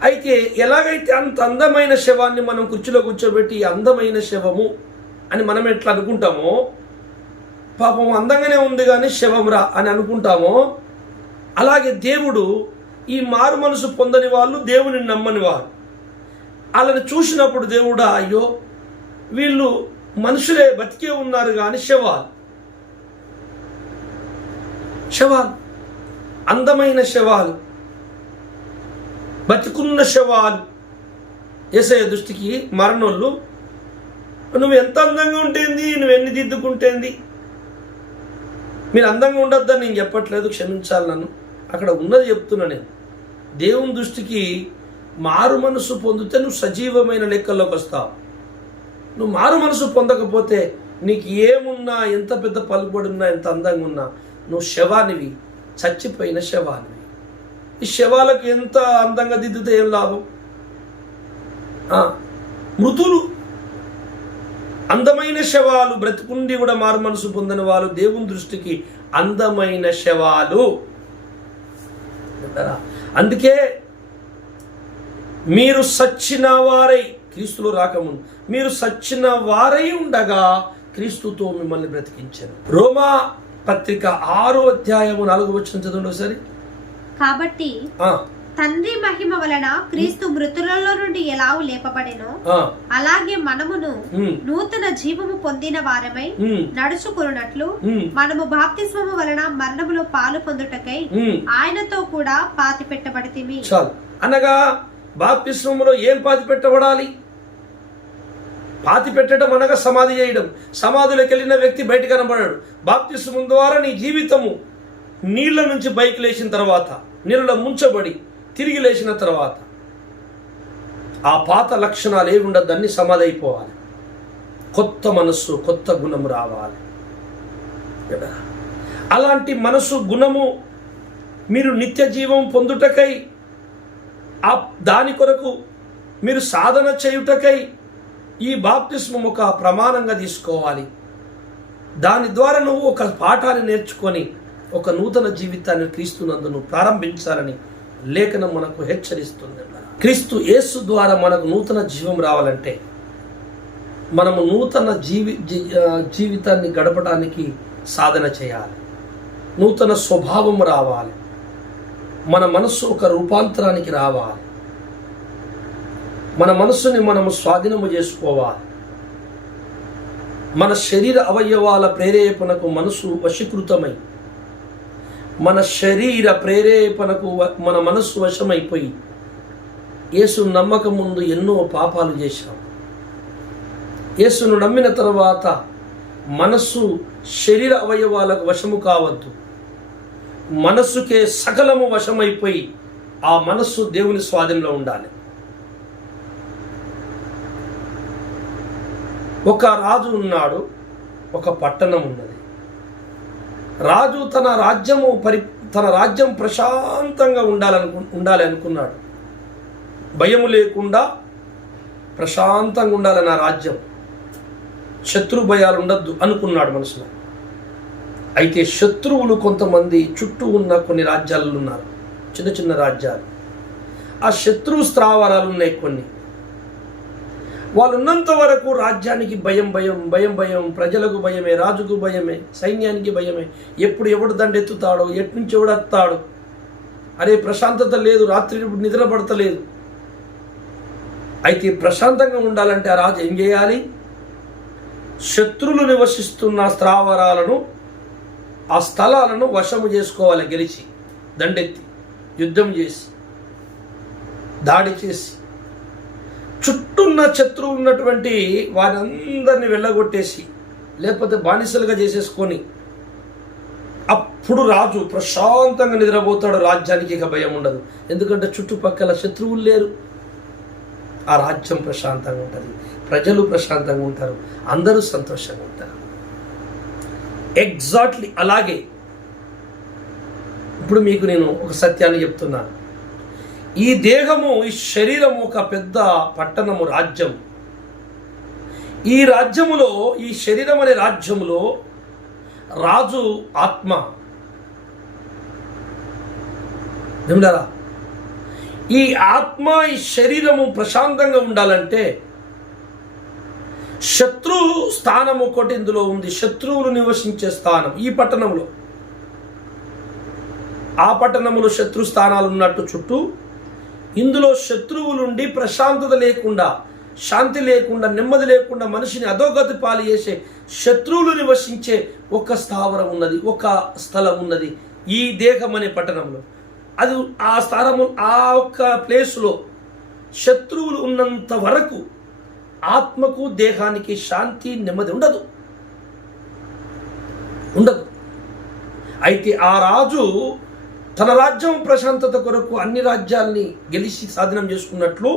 అయితే ఎలాగైతే అంత అందమైన శవాన్ని మనం కుర్చీలో కూర్చోబెట్టి అందమైన శవము అని మనం ఎట్లా అనుకుంటామో, పాపం అందంగానే ఉంది కానీ శవం రా అని అనుకుంటామో, అలాగే దేవుడు ఈ మారు మనసు పొందని వాళ్ళు, దేవుని నమ్మని వారు, వాళ్ళని చూసినప్పుడు దేవుడా అయ్యో వీళ్ళు మనుషులే బతికే ఉన్నారు కానీ శవాలు అందమైన శవాలు, బతికున్న శవాలు. యేసయ్య దృష్టికి మరణోళ్ళు. నువ్వు ఎంత అందంగా ఉంటేంది, నువ్వు ఎన్ని దిద్దుకుంటేంది. మీరు అందంగా ఉండొద్దని నేను చెప్పట్లేదు, క్షమించాలి నన్ను, అక్కడ ఉన్నది చెప్తున్నా నేను. దేవుని దృష్టికి మారు మనసు పొందితే నువ్వు సజీవమైన లెక్కల్లోకి వస్తావు. నువ్వు మారు మనసు పొందకపోతే నీకు ఏమున్నా, ఎంత పెద్ద పలుకుబడి ఉన్నా, ఎంత అందంగా ఉన్నా, నువ్వు శవానివి, చచ్చిపోయిన శవానివి. ఈ శవాలకు ఎంత అందంగా దిద్దుతే ఏం లాభం? మృతులు, అందమైన శవాలు, బ్రతికుండి కూడా మారు మనసు పొందని వాళ్ళు దేవుని దృష్టికి అందమైన శవాలు. అందుకే మీరు సచ్చిన వారై, క్రీస్తులో రాకముందు మీరు సచ్చిన వారై ఉండగా క్రీస్తుతో మిమ్మల్ని బ్రతికించారు. రోమా పత్రిక 6వ అధ్యాయము 4వ వచనం చదవండి ఒకసారి. కాబట్టి తండ్రి మహిమ వలన క్రీస్తు మృతులలో నుండి ఎలాగూ లేపబడెనో అలాగే మనమును నూతన జీవము పొందిన వారమై నడుచుకున్నట్లు మనము బాప్తిస్మము వలన మరణములో పాలు పొందుటకై ఆయనతో కూడా పాతి పెట్టబడితిమి. చాలు. అనగా బాప్తిస్మములో ఏం పాతి పెట్టబడాలి? పాతి పెట్టడం అనగా సమాధి చేయడం. సమాధిలోకి వెళ్ళిన వ్యక్తి బయట కనబడాడు. బాప్తిస్మం ద్వారా నీ జీవితము నీళ్ల నుంచి పైకి లేచిన తర్వాత, నీళ్ళలో ముంచబడి తిరిగి లేచిన తర్వాత ఆ పాత లక్షణాలు ఏమి ఉండద్దు, అన్ని సమాధి అయిపోవాలి. కొత్త మనస్సు, కొత్త గుణం రావాలి. అలాంటి మనసు గుణము మీరు నిత్య జీవం పొందుటకై, దాని కొరకు మీరు సాధన చేయుటకై ఈ బాప్తిస్మం ఒక ప్రమాణంగా తీసుకోవాలి. దాని ద్వారా నువ్వు ఒక పాఠాన్ని నేర్చుకొని ఒక నూతన జీవితాన్ని క్రీస్తునందు నువ్వు ప్రారంభించాలని లేఖనం మనకు హెచ్చరిస్తుంది. క్రీస్తు యేసు ద్వారా మనకు నూతన జీవం రావాలంటే మనము నూతన జీవితాన్ని గడపడానికి సాధన చేయాలి. నూతన స్వభావం రావాలి. మన మనస్సు ఒక రూపాంతరానికి రావాలి. మన మనస్సుని మనము స్వాధీనము చేసుకోవాలి. మన శరీర అవయవాల ప్రేరేపణకు మనసు వశీకృతమై, మన శరీర ప్రేరేపణకు మన మనస్సు వశమైపోయి యేసు నమ్మకం ముందు ఎన్నో పాపాలు చేశాం. యేసును నమ్మిన తర్వాత మనస్సు శరీర అవయవాలకు వశము కావద్దు. మనస్సుకే సకలము వశమైపోయి ఆ మనస్సు దేవుని స్వాధీనంలో ఉండాలి. ఒక రాజు ఉన్నాడు, ఒక పట్టణం ఉన్నది. రాజు తన రాజ్యం ప్రశాంతంగా ఉండాలి అనుకున్నాడు. భయము లేకుండా ప్రశాంతంగా ఉండాలి నా రాజ్యం, శత్రు భయాలు ఉండద్దు అనుకున్నాడు మనసులో. అయితే శత్రువులు కొంతమంది చుట్టూ ఉన్న కొన్ని రాజ్యాలలో ఉన్నారు, చిన్న చిన్న రాజ్యాలు. ఆ శత్రు స్థావరాలు ఉన్నాయి కొన్ని. వాళ్ళు ఉన్నంత వరకు రాజ్యానికి భయం, ప్రజలకు భయమే, రాజుకు భయమే, సైన్యానికి భయమే. ఎప్పుడు ఎవడు దండెత్తుతాడో, ఎట్నుంచి ఎవడెత్తాడో, అరే ప్రశాంతత లేదు, రాత్రి నిద్ర పడతలేదు. అయితే ప్రశాంతంగా ఉండాలంటే ఆ రాజు ఏం చేయాలి? శత్రువులు నివసిస్తున్న స్థావరాలను, ఆ స్థలాలను వశము చేసుకోవాలి. గెలిచి, దండెత్తి, యుద్ధం చేసి, దాడి చేసి, చుట్టూన్న శత్రువు ఉన్నటువంటి వారందరినీ వెళ్ళగొట్టేసి, లేకపోతే బానిసలుగా చేసేసుకొని అప్పుడు రాజు ప్రశాంతంగా నిద్రపోతాడు. రాజ్యానికి ఇక భయం ఉండదు, ఎందుకంటే చుట్టుపక్కల శత్రువులు లేరు. ఆ రాజ్యం ప్రశాంతంగా ఉంటుంది, ప్రజలు ప్రశాంతంగా ఉంటారు, అందరూ సంతోషంగా ఉంటారు. ఎగ్జాక్ట్లీ అలాగే ఇప్పుడు మీకు నేను ఒక సత్యాన్ని చెప్తున్నాను. ఈ దేహము, ఈ శరీరము ఒక పెద్ద పట్టణము, రాజ్యం. ఈ రాజ్యములో, ఈ శరీరం అనే రాజ్యములో రాజు ఆత్మ. నిమిడారా, ఈ ఆత్మ, ఈ శరీరము ప్రశాంతంగా ఉండాలంటే శత్రు స్థానం ఒకటి ఇందులో ఉంది. శత్రువులు నివసించే స్థానం ఈ పట్టణంలో. ఆ పట్టణంలో శత్రు స్థానాలు ఉన్నట్టు చుట్టూ ఇందులో శత్రువులుండి ప్రశాంతత లేకుండా, శాంతి లేకుండా, నెమ్మది లేకుండా మనిషిని అధోగతి పాలు చేసే శత్రువులు నివసించే ఒక స్థావరం ఉన్నది, ఒక స్థలం ఉన్నది ఈ దేహం అనే పట్టణంలో. అది ఆ స్థానము, ఆ ఒక్క ప్లేస్లో శత్రువులు ఉన్నంత వరకు ఆత్మకు, దేహానికి శాంతి, నెమ్మది ఉండదు. అయితే ఆ రాజు తన రాజ్యం ప్రశాంతత కొరకు అన్ని రాజ్యాల్ని గెలిచి స్వాధీనం చేసుకున్నట్లు,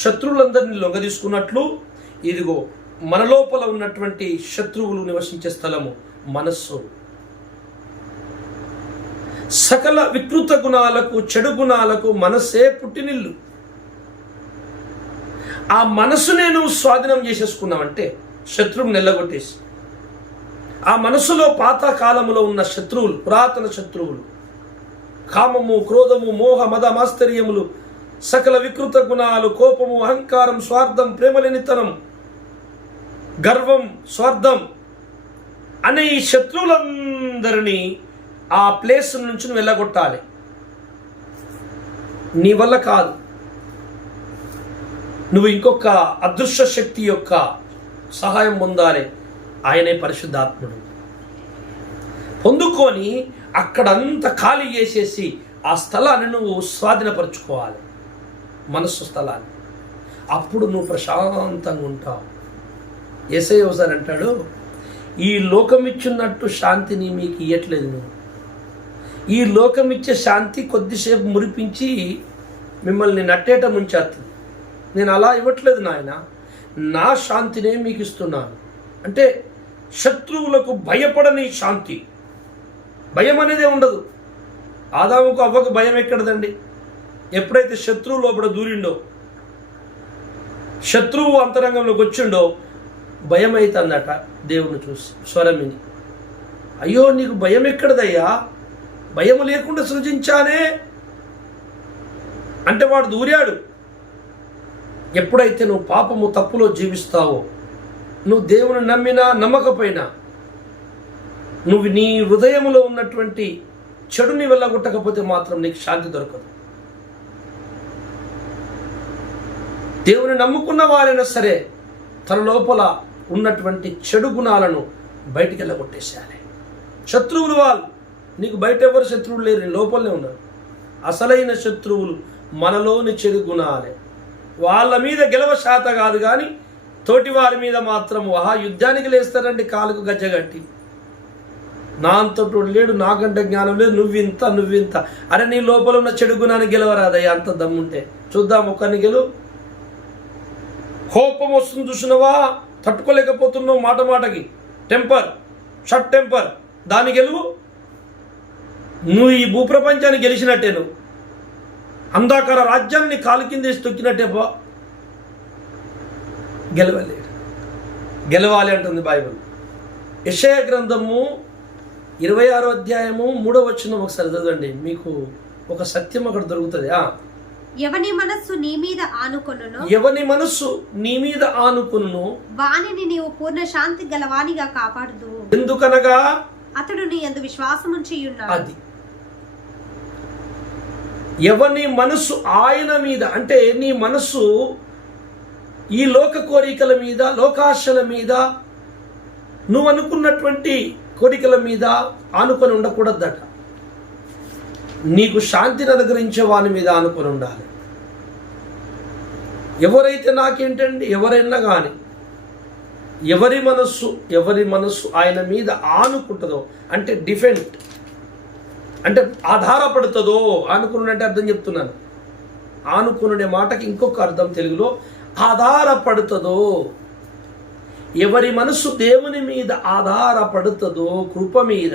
శత్రువులందరినీ లొంగదీసుకున్నట్లు, ఇదిగో మన లోపల ఉన్నటువంటి శత్రువులు నివసించే స్థలము మనస్సు. సకల వికృత గుణాలకు, చెడు గుణాలకు మనస్సే పుట్టినిల్లు. ఆ మనసునే నువ్వు స్వాధీనం చేసేసుకున్నావంటే, శత్రువుని నెల్లగొట్టేసి, ఆ మనసులో పాత కాలములో ఉన్న శత్రువులు, పురాతన శత్రువులు, కామము, క్రోధము, మోహ, మద, మాస్తర్యములు, సకల వికృత గుణాలు, కోపము, అహంకారం, స్వార్థం, ప్రేమలేనితనం, గర్వం, స్వార్థం అనే ఈ శత్రువులందరినీ ఆ ప్లేస్ నుంచి నువ్వు వెళ్ళగొట్టాలి. నీ వల్ల కాదు. నువ్వు ఇంకొక అదృశ్య శక్తి యొక్క సహాయం పొందాలి. ఆయనే పరిశుద్ధాత్ముడు. పొందుకొని అక్కడంతా ఖాళీ చేసేసి ఆ స్థలాన్ని నువ్వు స్వాధీనపరచుకోవాలి, మనస్సు స్థలాన్ని. అప్పుడు నువ్వు ప్రశాంతంగా ఉంటావు. యేసయ్య ఒకసారి అంటాడు, ఈ లోకం ఇచ్చినట్టు శాంతిని మీకు ఇయ్యట్లేదు నువ్వు. ఈ లోకం ఇచ్చే శాంతి కొద్దిసేపు మురిపించి మిమ్మల్ని నట్టేట ముంచేస్తుంది. నేను అలా ఇవ్వట్లేదు నాయన, నా శాంతినే మీకు ఇస్తున్నాను. అంటే శత్రువులకు భయపడని శాంతి. భయం అనేదే ఉండదు. ఆదాముకు అవ్వకు భయం ఎక్కడదండి? ఎప్పుడైతే శత్రువు లోపల దూరిండో, శత్రువు అంతరంగంలోకి వచ్చిండో భయం అవుతుందట. దేవుని చూసి స్వరమిని, అయ్యో నీకు భయం ఎక్కడదయ్యా, భయం లేకుండా సృజించానే అంటే వాడు దూరాడు. ఎప్పుడైతే నువ్వు పాపము, తప్పులో జీవిస్తావో, నువ్వు దేవుని నమ్మినా నమ్మకపోయినా, నువ్వు నీ హృదయంలో ఉన్నటువంటి చెడుని వెళ్ళగొట్టకపోతే మాత్రం నీకు శాంతి దొరకదు. దేవుని నమ్ముకున్న వారైనా సరే తన లోపల ఉన్నటువంటి చెడు గుణాలను బయటికి వెళ్ళగొట్టేసేయాలి. శత్రువులు వాళ్ళు, నీకు బయట ఎవరు శత్రువులు లేరు, నీ లోపలనే ఉన్నారు. అసలైన శత్రువులు మనలోని చెడు గుణాలే. వాళ్ళ మీద గెలవ శాత కాదు, కానీ తోటి వారి మీద మాత్రం యుద్ధానికి లేస్తారండి కాలుకు గజ్జగట్టి. నా అంతటోడు లేడు, నాకంటే జ్ఞానం లేదు, నువ్వింత. అరే నీ లోపల ఉన్న చెడు గుణాన్ని గెలవరాదయ్యా, అంత దమ్ముంటే చూద్దాం, ఒక్కరిని గెలు. కోపం వస్తుంది చూసినవా, తట్టుకోలేకపోతున్నావు మాటకి, షార్ట్ టెంపర్, దాన్ని గెలువు. నువ్వు ఈ భూప్రపంచాన్ని గెలిచినట్టే. నువ్వు అంధాకార రాజ్యాన్ని కాలు కిందేసి తొక్కినట్టే. గెలవాలి అంటుంది బైబిల్. యెషయా గ్రంథము 26వ అధ్యాయము 3వ వచనం ఒకసారి చదవండి, మీకు ఒక సత్యం అక్కడ దొరుకుతుంది. ఎవని మనస్సు నీ మీద ఆనుకొనును వానిని నీవు పూర్ణ శాంతి గలవానిగా కాపాడుదు. ఎందుకనగా అతడు నీ యందు విశ్వాసముంచి ఉన్నాడు. అది ఎవని మనస్సు ఆయన మీద, అంటే నీ మనస్సు ఈ లోక కోరికల మీద, లోకాశల మీద, నువ్వు అనుకున్నటువంటి కోరికల మీద ఆనుకొని ఉండకూడదట. నీకు శాంతిని అనుగ్రహించే వాని మీద ఆనుకొని ఉండాలి. ఎవరైతే నాకేంటండి, ఎవరైనా కానీ ఎవరి మనస్సు ఆయన మీద ఆనుకుంటుందో, అంటే అంటే ఆధారపడుతుందో, ఆనుకునుడంటే అర్థం చెప్తున్నాను. ఆనుకునుడే మాటకి ఇంకొక అర్థం తెలుగులో ఆధారపడుతుందో. ఎవరి మనసు దేవుని మీద ఆధారపడుతుందో, కృప మీద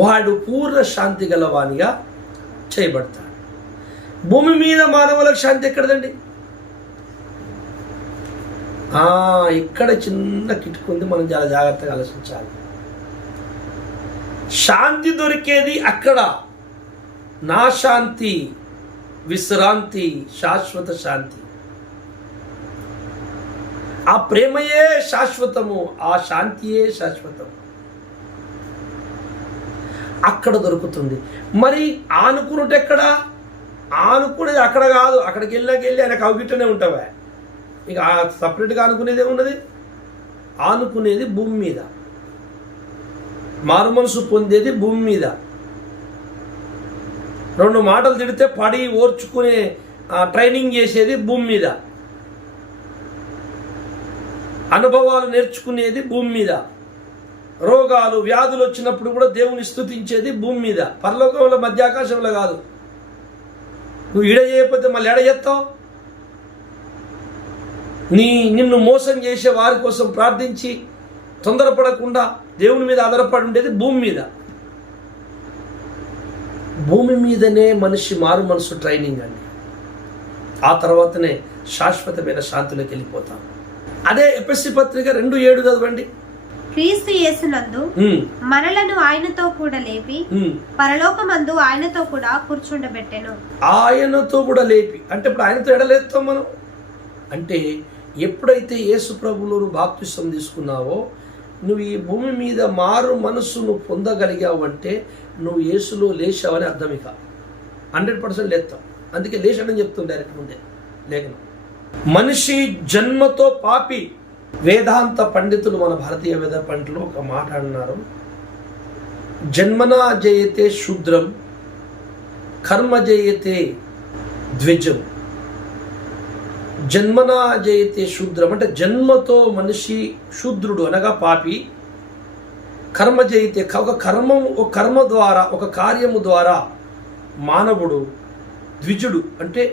వాడు పూర్ణ శాంతి గలవానిగా చేయబడతాడు. భూమి మీద మానవులకు శాంతి ఎక్కడదండి? ఇక్కడ చిన్న కిటుకుంది, మనం చాలా జాగ్రత్తగా ఆలోచించాలి. శాంతి దొరికేది అక్కడ. నా శాంతి, విశ్రాంతి, శాశ్వత శాంతి. ఆ ప్రేమయే శాశ్వతము, ఆ శాంతియే శాశ్వతం. అక్కడ దొరుకుతుంది. మరి ఆనుకున్నట్టు ఎక్కడ? ఆనుకునేది అక్కడ కాదు. అక్కడికి వెళ్ళి ఆయనకు అవగిట్టనే ఉంటావా? ఇక సపరేట్గా ఆనుకునేది ఏమున్నది? ఆనుకునేది భూమి మీద, మారు మనసు పొందేది భూమి మీద. 2 మాటలు తిడితే పడి ఓర్చుకునే ట్రైనింగ్ చేసేది భూమి మీద. అనుభవాలు నేర్చుకునేది భూమి మీద. రోగాలు వ్యాధులు వచ్చినప్పుడు కూడా దేవుని స్తుతించేది భూమి మీద. పరలోకంలో మధ్యాకాశంలో కాదు. నువ్వు ఈడ చేయకపోతే మళ్ళీ ఎడ చేస్తావు? నిన్ను మోసం చేసే వారి కోసం ప్రార్థించి తొందరపడకుండా దేవుని మీద ఆధారపడి ఉండేది భూమి మీద. భూమి మీదనే మనిషి మారు మనసు ట్రైనింగ్ అండి. ఆ తర్వాతనే శాశ్వతమైన శాంతిలోకి వెళ్ళిపోతాం. అదే ఎఫెసీ పత్రిక 2:7 చదవండి. క్రీస్తు యేసునందు మనలను ఆయనతో కూడా లేపి పరలోకమందు ఆయనతో కూడా కూర్చుండబెట్టెను. ఆయనతో కూడా లేపి అంటే ఇప్పుడు ఆయనతో ఎడలేస్తాం మనం. అంటే ఎప్పుడైతే యేసు ప్రభువును బాప్తిసం తీసుకున్నావో, నువ్వు ఈ భూమి మీద మారు మనస్సును పొందగలిగావు అంటే నువ్వు యేసులో లేచావని అర్థం. ఇక 100% లేస్తావు. అందుకే లేచాడని చెప్తుంది డైరెక్ట్ ముందే లేఖనం. మనిషి జన్మతో పాపి. వేదాంత పండితులు, మన భారతీయ వేద పండితులు ఒక మాట అన్నారు, జన్మనా జయతే శూద్రం కర్మ జయతే ద్విజం. జన్మనా జయతే శూద్రం అంటే జన్మతో మనిషి శూద్రుడు అనగా పాపి. కర్మ జయితే ఒక కర్మ ద్వారా, ఒక కార్యము ద్వారా మానవుడు ద్విజుడు అంటే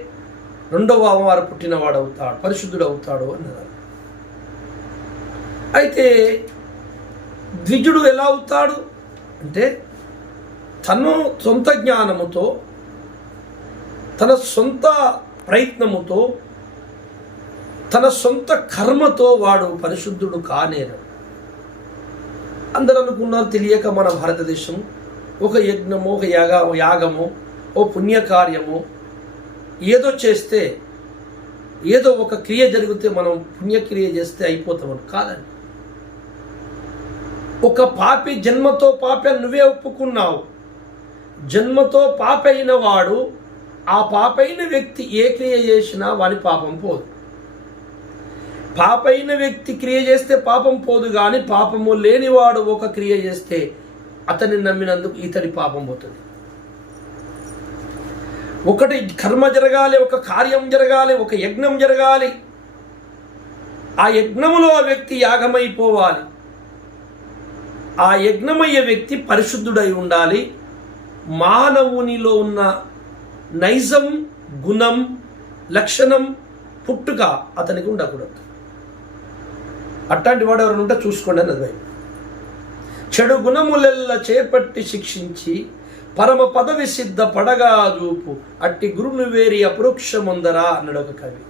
2వ అవతారం పుట్టినవాడు అవుతాడు, పరిశుద్ధుడు అవుతాడు అన్నారు. అయితే ద్విజుడు ఎలా అవుతాడు అంటే తను సొంత జ్ఞానముతో, తన సొంత ప్రయత్నముతో, తన సొంత కర్మతో వాడు పరిశుద్ధుడు కానేరు. అందరూ అనుకున్నారు తెలియక మన భారతదేశం ఒక యజ్ఞమో, ఒక యాగమో, ఓ పుణ్యకార్యమో ఏదో చేస్తే, ఏదో ఒక క్రియ జరిగితే మనం పుణ్యక్రియ చేస్తే అయిపోతామని కాదండి. ఒక పాపి, జన్మతో పాపి అని నువ్వే ఒప్పుకున్నావు. జన్మతో పాపి అయిన వాడు, ఆ పాపైన వ్యక్తి ఏ క్రియ చేసినా వాని పాపం పోదు. పాపైన వ్యక్తి క్రియ చేస్తే పాపం పోదు, కానీ పాపము లేనివాడు ఒక క్రియ చేస్తే అతన్ని నమ్మినందుకు ఇతని పాపం పోతుంది. ఒకటి కర్మ జరగాలి, ఒక కార్యం జరగాలి, ఒక యజ్ఞం జరగాలి. ఆ యజ్ఞములో ఆ వ్యక్తి యాగమైపోవాలి. ఆ యజ్ఞమయ్యే వ్యక్తి పరిశుద్ధుడై ఉండాలి. మానవునిలో ఉన్న నైజం, గుణం, లక్షణం, పుట్టుక అతనికి ఉండకూడదు. అట్లాంటి వాడు ఎవరైనా ఉంటే చూసుకోండి అన్నది. చెడు గుణములెల్ల చేపట్టి శిక్షించి పరమ పదవి సిద్ధ పడగా రూపు అట్టి గురును వేరి అపరోక్షముందరా అన్నాడు ఒక కవి.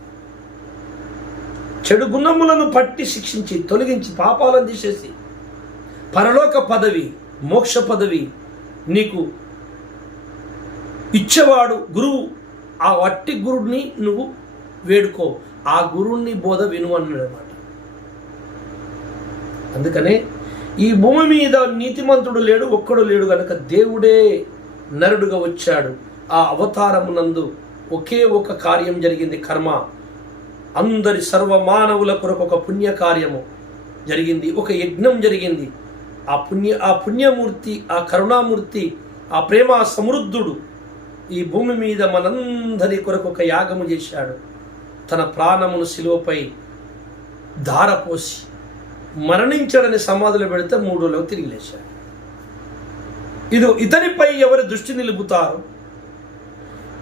చెడు గుణములను పట్టి శిక్షించి తొలగించి పాపాలను తీసేసి పరలోక పదవి, మోక్ష పదవి నీకు ఇచ్చేవాడు గురువు. ఆ వట్టి గురుడిని నువ్వు వేడుకో, ఆ గురువుని బోధ విను అన్నాడు అన్నమాట. అందుకనే ఈ భూమి మీద నీతిమంతుడు లేడు, ఒక్కడు లేడు కనుక దేవుడే నరుడుగా వచ్చాడు. ఆ అవతారమునందు ఒకే ఒక కార్యం జరిగింది, కర్మ. అందరి సర్వమానవుల కొరకు ఒక పుణ్యకార్యము జరిగింది, ఒక యజ్ఞం జరిగింది. ఆ పుణ్యమూర్తి, ఆ కరుణామూర్తి, ఆ ప్రేమ సమృద్ధుడు ఈ భూమి మీద మనందరి కొరకు ఒక యాగము చేశాడు. తన ప్రాణమును శిలువపై ధారపోసి మరణించాడని సమాధిలో పెడితే 3 రోజులకు తిరిగి లేచాడు. ఇతనిపై ఎవరి దృష్టి నిలుపుతారు,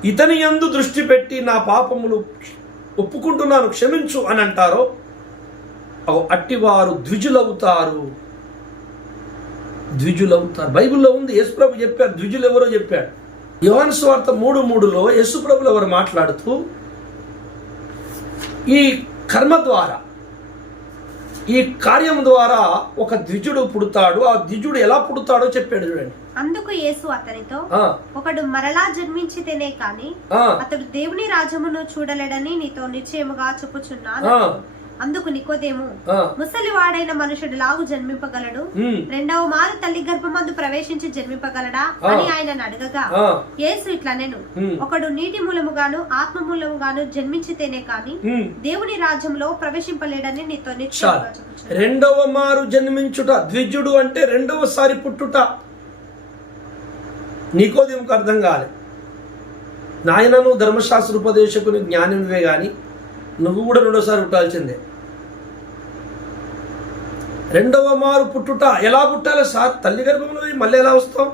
ఇతని యందు దృష్టి పెట్టి నా పాపములు ఒప్పుకుంటున్నాను క్షమించు అని అంటారో అట్టివారు ద్విజులవుతారు. బైబిల్లో ఉంది. యేసుప్రభు చెప్పారు, ద్విజులు ఎవరో చెప్పాడు. యోహాను సువార్త 3:3లో యేసుప్రభులు ఎవరు మాట్లాడుతూ ఈ కర్మ ద్వారా, ఈ కార్యం ద్వారా ఒక ద్విజుడు పుడతాడు. ఆ ద్విజుడు ఎలా పుడతాడో చెప్పాడు చూడండి. అందుకు యేసు అతనితో, ఒకడు మరలా జన్మించితేనే కాని అతడు దేవుని రాజ్యమును చూడలేడని నీతో నిశ్చయముగా చెప్పుచున్నాను. అందుకు నికోదేము, ముసలివాడైన మనుషుడు లాగు జన్మింపగలడు, రెండవ మారు తల్లి గర్భమందు ప్రవేశించి జన్మింపగలడా అని ఆయన అడగగా యేసు ఇట్లా నేను, ఒకడు నీటి మూలముగాను ఆత్మ మూలముగాను జన్మించితేనే కాని దేవుని రాజ్యంలో ప్రవేశింపలేడని నీతో నిశ్చయంగా చెప్పుచున్నాను. రెండవ మారు జన్మించుట, ద్విజుడు అంటే రెండవసారి పుట్టుట. నికోదేముకు అర్థం కాలే. నాయన నువ్వు ధర్మశాస్త్ర ఉపదేశకుని జ్ఞానివే గాని నువ్వు కూడా రెండోసారి పుట్టాల్సిందే. రెండవ మారు పుట్టుట ఎలా పుట్టాలి సార్? తల్లి గర్భంలో మళ్ళీ ఎలా వస్తాం?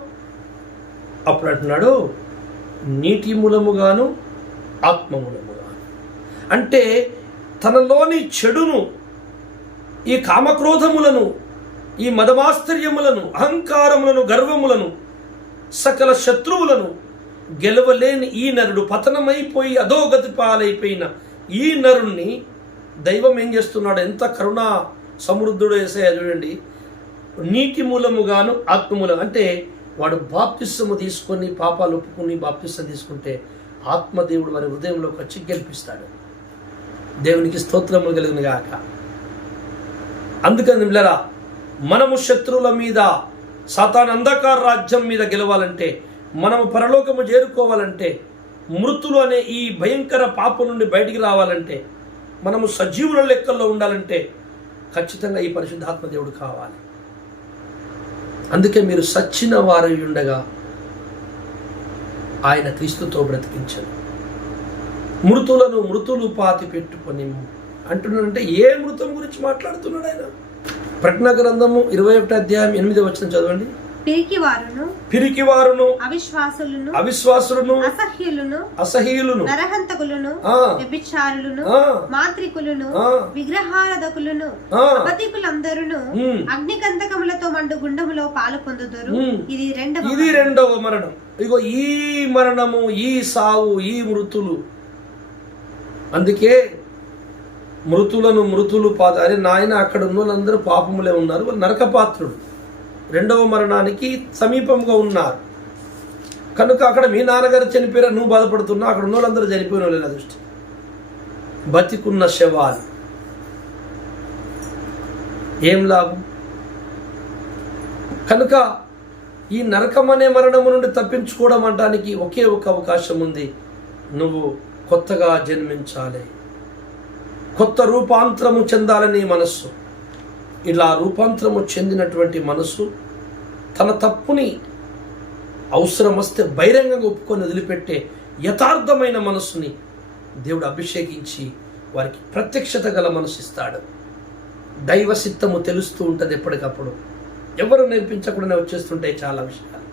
అప్పుడు అంటున్నాడు, నీటి మూలముగాను ఆత్మ మూలముగాను. అంటే తనలోని చెడును, ఈ కామక్రోధములను, ఈ మదమాశ్చర్యములను, అహంకారములను, గర్వములను, సకల శత్రువులను గెలవలేని ఈ నరుడు, పతనమైపోయి అధోగతి పాలైపోయిన ఈ నరుణ్ణి దైవం ఏం చేస్తున్నాడు? ఎంత కరుణా సమృద్ధుడు యేసయ్య చూడండి. నీటి మూలముగాను ఆత్మ మూలం అంటే వాడు బాప్తిస్మము తీసుకొని పాపాలు ఒప్పుకుని బాప్తిస్మం తీసుకుంటే ఆత్మదేవుడు వారి హృదయంలోకి వచ్చి గెలిపిస్తాడు. దేవునికి స్తోత్రములు కలిగిన గాక. అందుకని మిత్రులారా, మనము శత్రువుల మీద, సాతాను అంధకార రాజ్యం మీద గెలవాలంటే, మనము పరలోకము చేరుకోవాలంటే, మృతులు అనే ఈ భయంకర పాపం నుండి బయటికి రావాలంటే, మనము సజీవుల లెక్కల్లో ఉండాలంటే ఖచ్చితంగా ఈ పరిశుద్ధాత్మ దేవుడు కావాలి. అందుకే మీరు సచ్చిన వారు ఉండగా ఆయన క్రీస్తుతో బ్రతికించను. మృతులు పాతి పెట్టుకొని అంటున్నాడంటే ఏ మృతం గురించి మాట్లాడుతున్నాడు ఆయన? ప్రకటన గ్రంథము 21వ అధ్యాయం 8వ వచనం చదవండి. పిరికివారును అవిశ్వాసులను అసహ్యులను నరహంతకులను వ్యభిచారులను మాంత్రికులను విగ్రహారాధకులను అబద్ధికులందరూ అగ్నిగంధకములతో మండు గుండములో పాలు పొందుదురు. ఇది రెండవ మరణం. ఇగో ఈ మరణము, ఈ సావు, ఈ మృతులు. అందుకే మృతులు పాదాలి నాయన, అక్కడ ఉన్న వాళ్ళందరూ పాపములే ఉన్నారు, వాళ్ళు నరకపాత్రుడు, రెండవ మరణానికి సమీపంగా ఉన్నారు. కనుక అక్కడ మీ నాన్నగారు చనిపోయారా, నువ్వు బాధపడుతున్నా, అక్కడ ఉన్న వాళ్ళందరూ చనిపోయిన వాళ్ళే. నా దృష్టి బతికున్న శవాలు, ఏం లాభం? కనుక ఈ నరకం అనే మరణము నుండి తప్పించుకోవడం అంటానికి ఒకే ఒక అవకాశం ఉంది. నువ్వు కొత్తగా జన్మించాలి, కొత్త రూపాంతరము చెందాలని మనస్సు. ఇలా రూపాంతరము చెందినటువంటి మనసు తన తప్పుని అవసరం వస్తే బహిరంగంగా ఒప్పుకొని వదిలిపెట్టే యథార్థమైన మనస్సుని దేవుడు అభిషేకించి వారికి ప్రత్యక్షత గల మనసు ఇస్తాడు. దైవ చిత్తము తెలుస్తూ ఉంటుంది ఎప్పటికప్పుడు. ఎవరు నేర్పించకుండా వచ్చేస్తుంటాయి చాలా విషయాలు.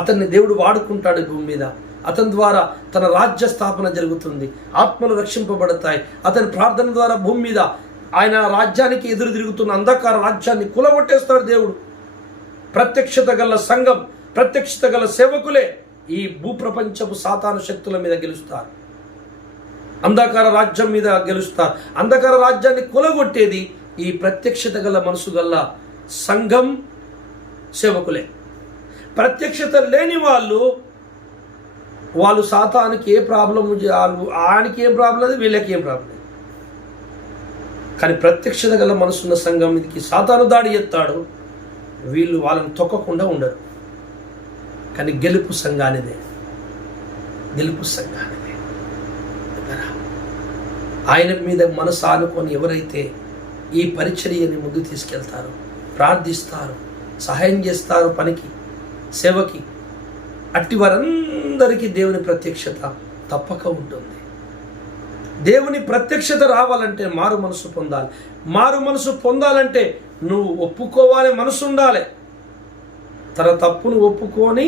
అతన్ని దేవుడు వాడుకుంటాడు భూమి మీద. అతని ద్వారా తన రాజ్య స్థాపన జరుగుతుంది, ఆత్మలు రక్షింపబడతాయి. అతని ప్రార్థన ద్వారా భూమి మీద ఆయన రాజ్యానికి ఎదురు తిరుగుతున్న అంధకార రాజ్యాన్ని కూలగొట్టేస్తాడు దేవుడు. ప్రత్యక్షత గల సంఘం, ప్రత్యక్షత గల సేవకులే ఈ భూప్రపంచపు సాతాను శక్తుల మీద గెలుస్తారు, అంధకార రాజ్యం మీద గెలుస్తారు. అంధకార రాజ్యాన్ని కూలగొట్టేది ఈ ప్రత్యక్షత గల మనసు గల సంఘం, సేవకులే. ప్రత్యక్షత లేని వాళ్ళు సాతానికి ఏ ప్రాబ్లం, ఆయనకి ఏం ప్రాబ్లం లేదు, వీళ్ళకి ఏం ప్రాబ్లం లేదు. కానీ ప్రత్యక్షత గల మనసున్న సంఘం మీదకి సాతాను దాడి ఎత్తాడు, వీళ్ళు వాళ్ళని తొక్కకుండా ఉండరు. కానీ గెలుపు సంఘానిదే. ఆయన మీద మనసు ఆనుకొని ఎవరైతే ఈ పరిచర్యని ముందు తీసుకెళ్తారో, ప్రార్థిస్తారు, సహాయం చేస్తారు పనికి, సేవకి, అట్టి వారందరికీ దేవుని ప్రత్యక్షత తప్పక ఉంటుంది. దేవుని ప్రత్యక్షత రావాలంటే మారు మనసు పొందాలి. మారు మనసు పొందాలంటే నువ్వు ఒప్పుకోవాలి, మనసు ఉండాలి. తన తప్పును ఒప్పుకొని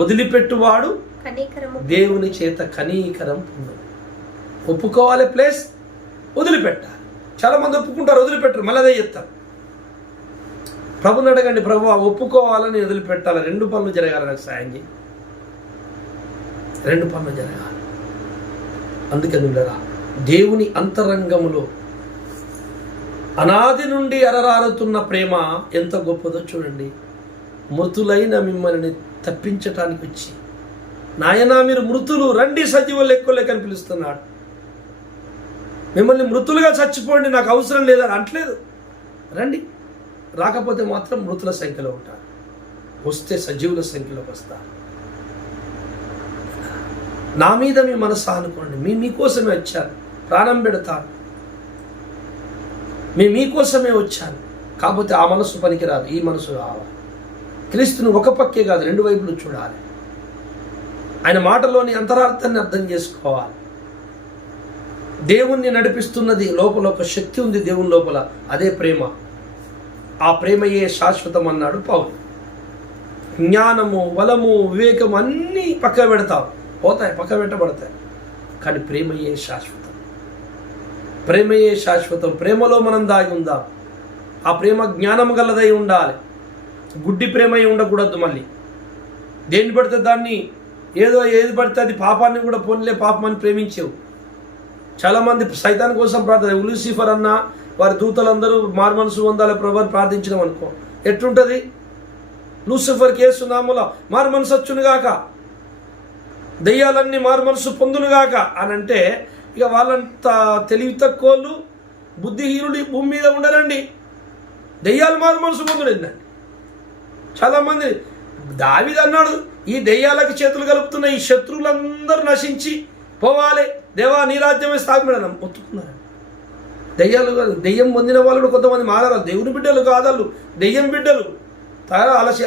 వదిలిపెట్టువాడు దేవుని చేత కనికరం పొందు. ఒప్పుకోవాలి ప్లస్ వదిలిపెట్టాలి. చాలా మంది ఒప్పుకుంటారు, వదిలిపెట్టరు, మళ్ళీ అదే చెప్తారు. ప్రభుని అడగండి, ప్రభు ఒప్పుకోవాలని వదిలిపెట్టాలి, 2 పనులు జరగాలి, నాకు సాయం చేయి, 2 పనులు జరగాలి. అందుకని దేవుని అంతరంగములో అనాది నుండి అరరారుతున్న ప్రేమ ఎంత గొప్పదో చూడండి. మృతులైన మిమ్మల్ని తప్పించటానికి వచ్చి, నాయనా మీరు మృతులు రండి సజీవ లెక్కలేకని పిలుస్తున్నాడు. మిమ్మల్ని మృతులుగా చచ్చిపోండి, నాకు అవసరం లేదని అంటలేదు. రండి, రాకపోతే మాత్రం మృతుల సంఖ్యలో ఉంటారు, వస్తే సజీవుల సంఖ్యలోకి వస్తారు. నా మీద మీ మనసు అనుకోండి, మీకోసమే వచ్చాను, ప్రాణం పెడతాను, మీకోసమే వచ్చాను. కాకపోతే ఆ మనసు పనికిరాదు, ఈ మనసు కావాలి. క్రీస్తుని ఒక పక్కే కాదు, 2 వైపులు చూడాలి. ఆయన మాటలోని అంతరార్థాన్ని అర్థం చేసుకోవాలి. దేవుణ్ణి నడిపిస్తున్నది లోపల ఒక శక్తి ఉంది, దేవుని లోపల, అదే ప్రేమ. ఆ ప్రేమయే శాశ్వతం అన్నాడు పౌలు. జ్ఞానము, బలము, వివేకము అన్నీ పక్క పెడతాం, పోతాయి, పక్క పెట్టబడతాయి. కానీ ప్రేమయే శాశ్వతం. ప్రేమయే శాశ్వతం. ప్రేమలో మనం దాగి ఉందాం. ఆ ప్రేమ జ్ఞానం గలదై ఉండాలి, గుడ్డి ప్రేమ ఉండకూడదు. మళ్ళీ దేన్ని పడితే దాన్ని, ఏది పడితే అది పాపాన్ని కూడా పోన్లే పాపం అని ప్రేమించేవు. చాలామంది సైతాన్ కోసం ప్రార్థన, లూసిఫర్ అన్న వారి దూతలందరూ మారుమనసు పొందాలి ప్రభు అని ప్రార్థించడం అనుకో, ఎట్లుంటుంది? లూసిఫర్ కేసు నామూల మారుమనసు వచ్చునుగాక, దెయ్యాలన్నీ మారుమనసు పొందునుగాక అని అంటే, ఇక వాళ్ళంత తెలివి తక్కువలు, బుద్ధిహీనులు ఈ భూమి మీద ఉండరండి. దెయ్యాలు మారుమనసు పొందుడండి. చాలామంది దావీదు అన్నాడు, ఈ దెయ్యాలకి చేతులు కలుపుతున్న ఈ శత్రువులందరూ నశించి పోవాలి, దేవా నీ రాజ్యమే స్థాపించడం ఒత్తుకున్నారు. దెయ్యాలు కాదు, దెయ్యం పొందిన వాళ్ళు కొంతమంది మారారు, దేవుని బిడ్డలు కాదళ్ళు, దెయ్యం బిడ్డలు.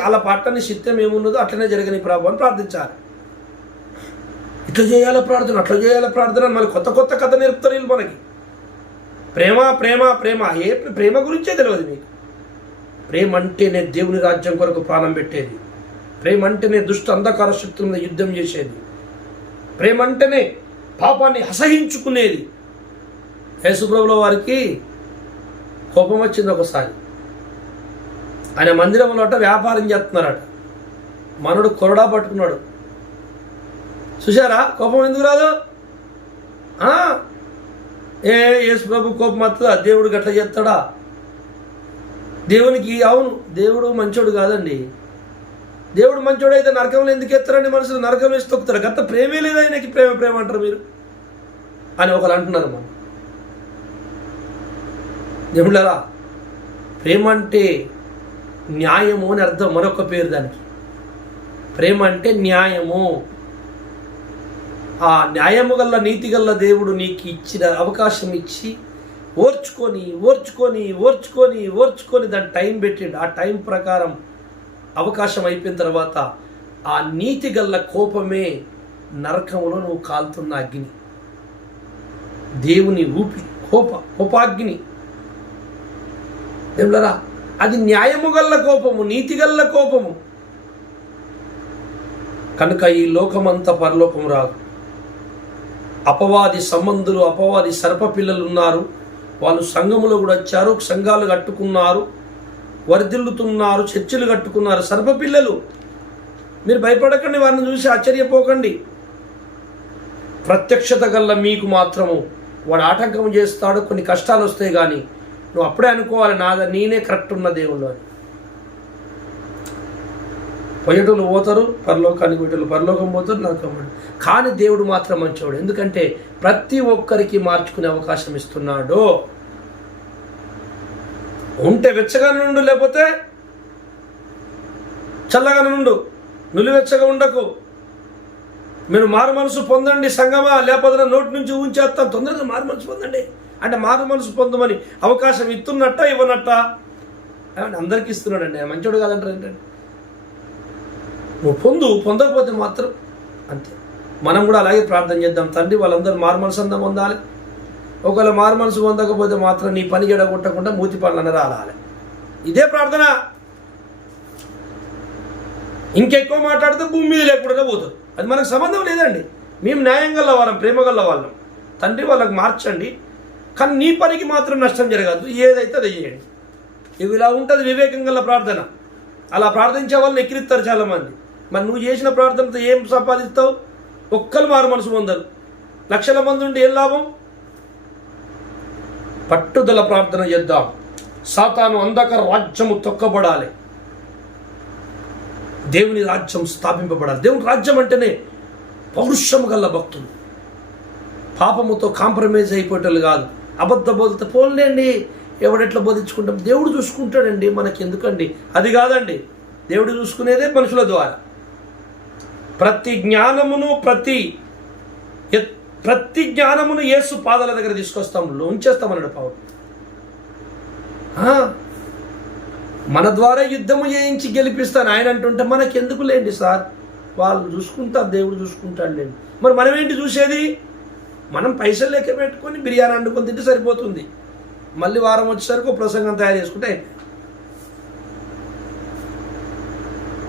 అలా పట్టని చిత్తం ఏమున్నదో అట్లనే జరగని ప్రభు అని ప్రార్థించాలి. ఇట్లా చేయాల ప్రార్థన, అట్లా చేయాల ప్రార్థన, మళ్ళీ కొత్త కథ నేర్పుతారు వీళ్ళు మనకి. ప్రేమ ప్రేమ ప్రేమ, ఏ ప్రేమ గురించే తెలియదు మీకు. ప్రేమ అంటేనే దేవుని రాజ్యం కొరకు ప్రాణం పెట్టేది. ప్రేమ అంటేనే దుష్ట అంధకార శక్తుల మీద యుద్ధం చేసేది. ప్రేమ అంటేనే పాపాన్ని అసహించుకునేది. యేసుప్రభుల వారికి కోపం వచ్చింది ఒకసారి. ఆయన మందిరంలో వ్యాపారం చేస్తున్నారట, మనడు కొరడా పట్టుకున్నాడు. చూశారా కోపం ఎందుకు రాదు? యేసుప్రభు కోపం వస్తుందా? దేవుడు గట్ల చేస్తాడా? దేవునికి అవును, దేవుడు మంచోడు కాదండి. దేవుడు మంచోడు అయితే నరకంలో ఎందుకు ఎత్తారండి? మనుషులు నరకంలో వేసి తొక్కుతారు. గత ప్రేమే లేదు ఆయనకి, ప్రేమ అంటారు మీరు అని ఒకరు అంటున్నారు. మనం దేవుళ్ళరా, ప్రేమ అంటే న్యాయము అని అర్థం, మరొక పేరు దానికి. ప్రేమ అంటే న్యాయము. ఆ న్యాయము గల్ల నీతి గల్ల దేవుడు నీకు ఇచ్చిన అవకాశం ఇచ్చి ఓర్చుకొని దాని టైం పెట్టిండు. ఆ టైం ప్రకారం అవకాశం అయిపోయిన తర్వాత ఆ నీతి గల్ల కోపమే నరకంలో నువ్వు కాలుతున్న అగ్ని, దేవుని కోపాగ్ని. దేవుళ్ళరా, అది న్యాయము గల్ల కోపము, నీతి గల్ల కోపము. కనుక ఈ లోకమంతా పరలోకం రాదు. అపవాది సంబంధులు, అపవాది సర్పపిల్లలు ఉన్నారు. వాళ్ళు సంఘములో కూడా వచ్చారు, సంఘాలు కట్టుకున్నారు, వర్ధిల్లుతున్నారు, చర్చిలు కట్టుకున్నారు. సర్పపిల్లలు, మీరు భయపడకండి, వారిని చూసి ఆశ్చర్యపోకండి. ప్రత్యక్షత గల్ల మీకు మాత్రము వాడు ఆటంకం చేస్తాడు, కొన్ని కష్టాలు వస్తాయి. కానీ నువ్వు అప్పుడే అనుకోవాలి, నేనే కరెక్ట్ ఉన్న దేవుళ్ళు అని. పోయేటోళ్ళు పోతారు పరలోకానికి, పోయేటోళ్ళు పరలోకం పోతారు, నరకం. కానీ దేవుడు మాత్రం మంచివాడు. ఎందుకంటే ప్రతి ఒక్కరికి మార్చుకునే అవకాశం ఇస్తున్నాడు. ఉంటే వెచ్చగా నుండు, లేకపోతే చల్లగా నుండు, నులివెచ్చగా ఉండకు. మీరు మారు మనసు పొందండి సంగమా, లేకపోతే నోటి నుంచి ఉంచేస్తాం. తొందరగా మారు మనసు పొందండి అంటే మారు మనసు పొందమని అవకాశం ఇస్తున్నట్ట ఇవ్వనట్ట? అందరికి ఇస్తున్నాడండి, మంచోడు కాదంటారు ఏంటంటే. నువ్వు పొందకపోతే మాత్రం అంతే. మనం కూడా అలాగే ప్రార్థన చేద్దాం. తండ్రి, వాళ్ళందరూ మారు మనసు అంతా పొందాలి. ఒకవేళ మారు మనసు పొందకపోతే మాత్రం నీ పని జడగొట్టకుండా మూతి పనులను రాలాలి. ఇదే ప్రార్థన. ఇంకెక్కువ మాట్లాడితే భూమి మీద లేకుండా పోతారు. అది మనకు సంబంధం లేదండి. మేము న్యాయం గల వాళ్ళం, ప్రేమ గల వాళ్ళం. తండ్రి వాళ్ళకి మార్చండి, కానీ నీ పనికి మాత్రం నష్టం జరగదు. ఏదైతే అది చేయండి. ఇవి ఇలా ఉంటుంది వివేకం గల ప్రార్థన. అలా ప్రార్థించే వాళ్ళని ఎక్కిరిస్తారు చాలామంది. మరి నువ్వు చేసిన ప్రార్థనతో ఏం సంపాదిస్తావు? ఒక్కరు మారు మనసు పొందరు. లక్షల మంది ఉండి ఏం లాభం? పట్టుదల ప్రార్థన చేద్దాం. సాతాను అంధకార రాజ్యము తొక్కబడాలి, దేవుని రాజ్యం స్థాపింపబడాలి. దేవుని రాజ్యం అంటేనే పౌరుషము గల భక్తులు, పాపముతో కాంప్రమైజ్ అయిపోయేటోళ్ళు కాదు. అబద్ధ బోధతో పోలేండి, ఎవడెట్లా బోధించుకుంటాం, దేవుడు చూసుకుంటాడండి, మనకి ఎందుకండి. అది కాదండి, దేవుడు చూసుకునేదే మనుషుల ద్వారా. ప్రతి జ్ఞానమును యేసు పాదాల దగ్గర తీసుకొస్తాం, ఉంచేస్తామన్నాడు పౌలు. మన ద్వారా యుద్ధము చేయించి గెలిపిస్తాను ఆయన అంటుంటే మనకి ఎందుకు లేండి సార్, వాళ్ళు చూసుకుంటారు, దేవుడు చూసుకుంటాడు లేండి. మరి మనం ఏంటి చూసేది? మనం పైసలు లెక్క పెట్టుకొని బిర్యానీ వండుకొని తింటే సరిపోతుంది. మళ్ళీ వారం వచ్చేసరికి ఒక ప్రసంగం తయారు చేసుకుంటే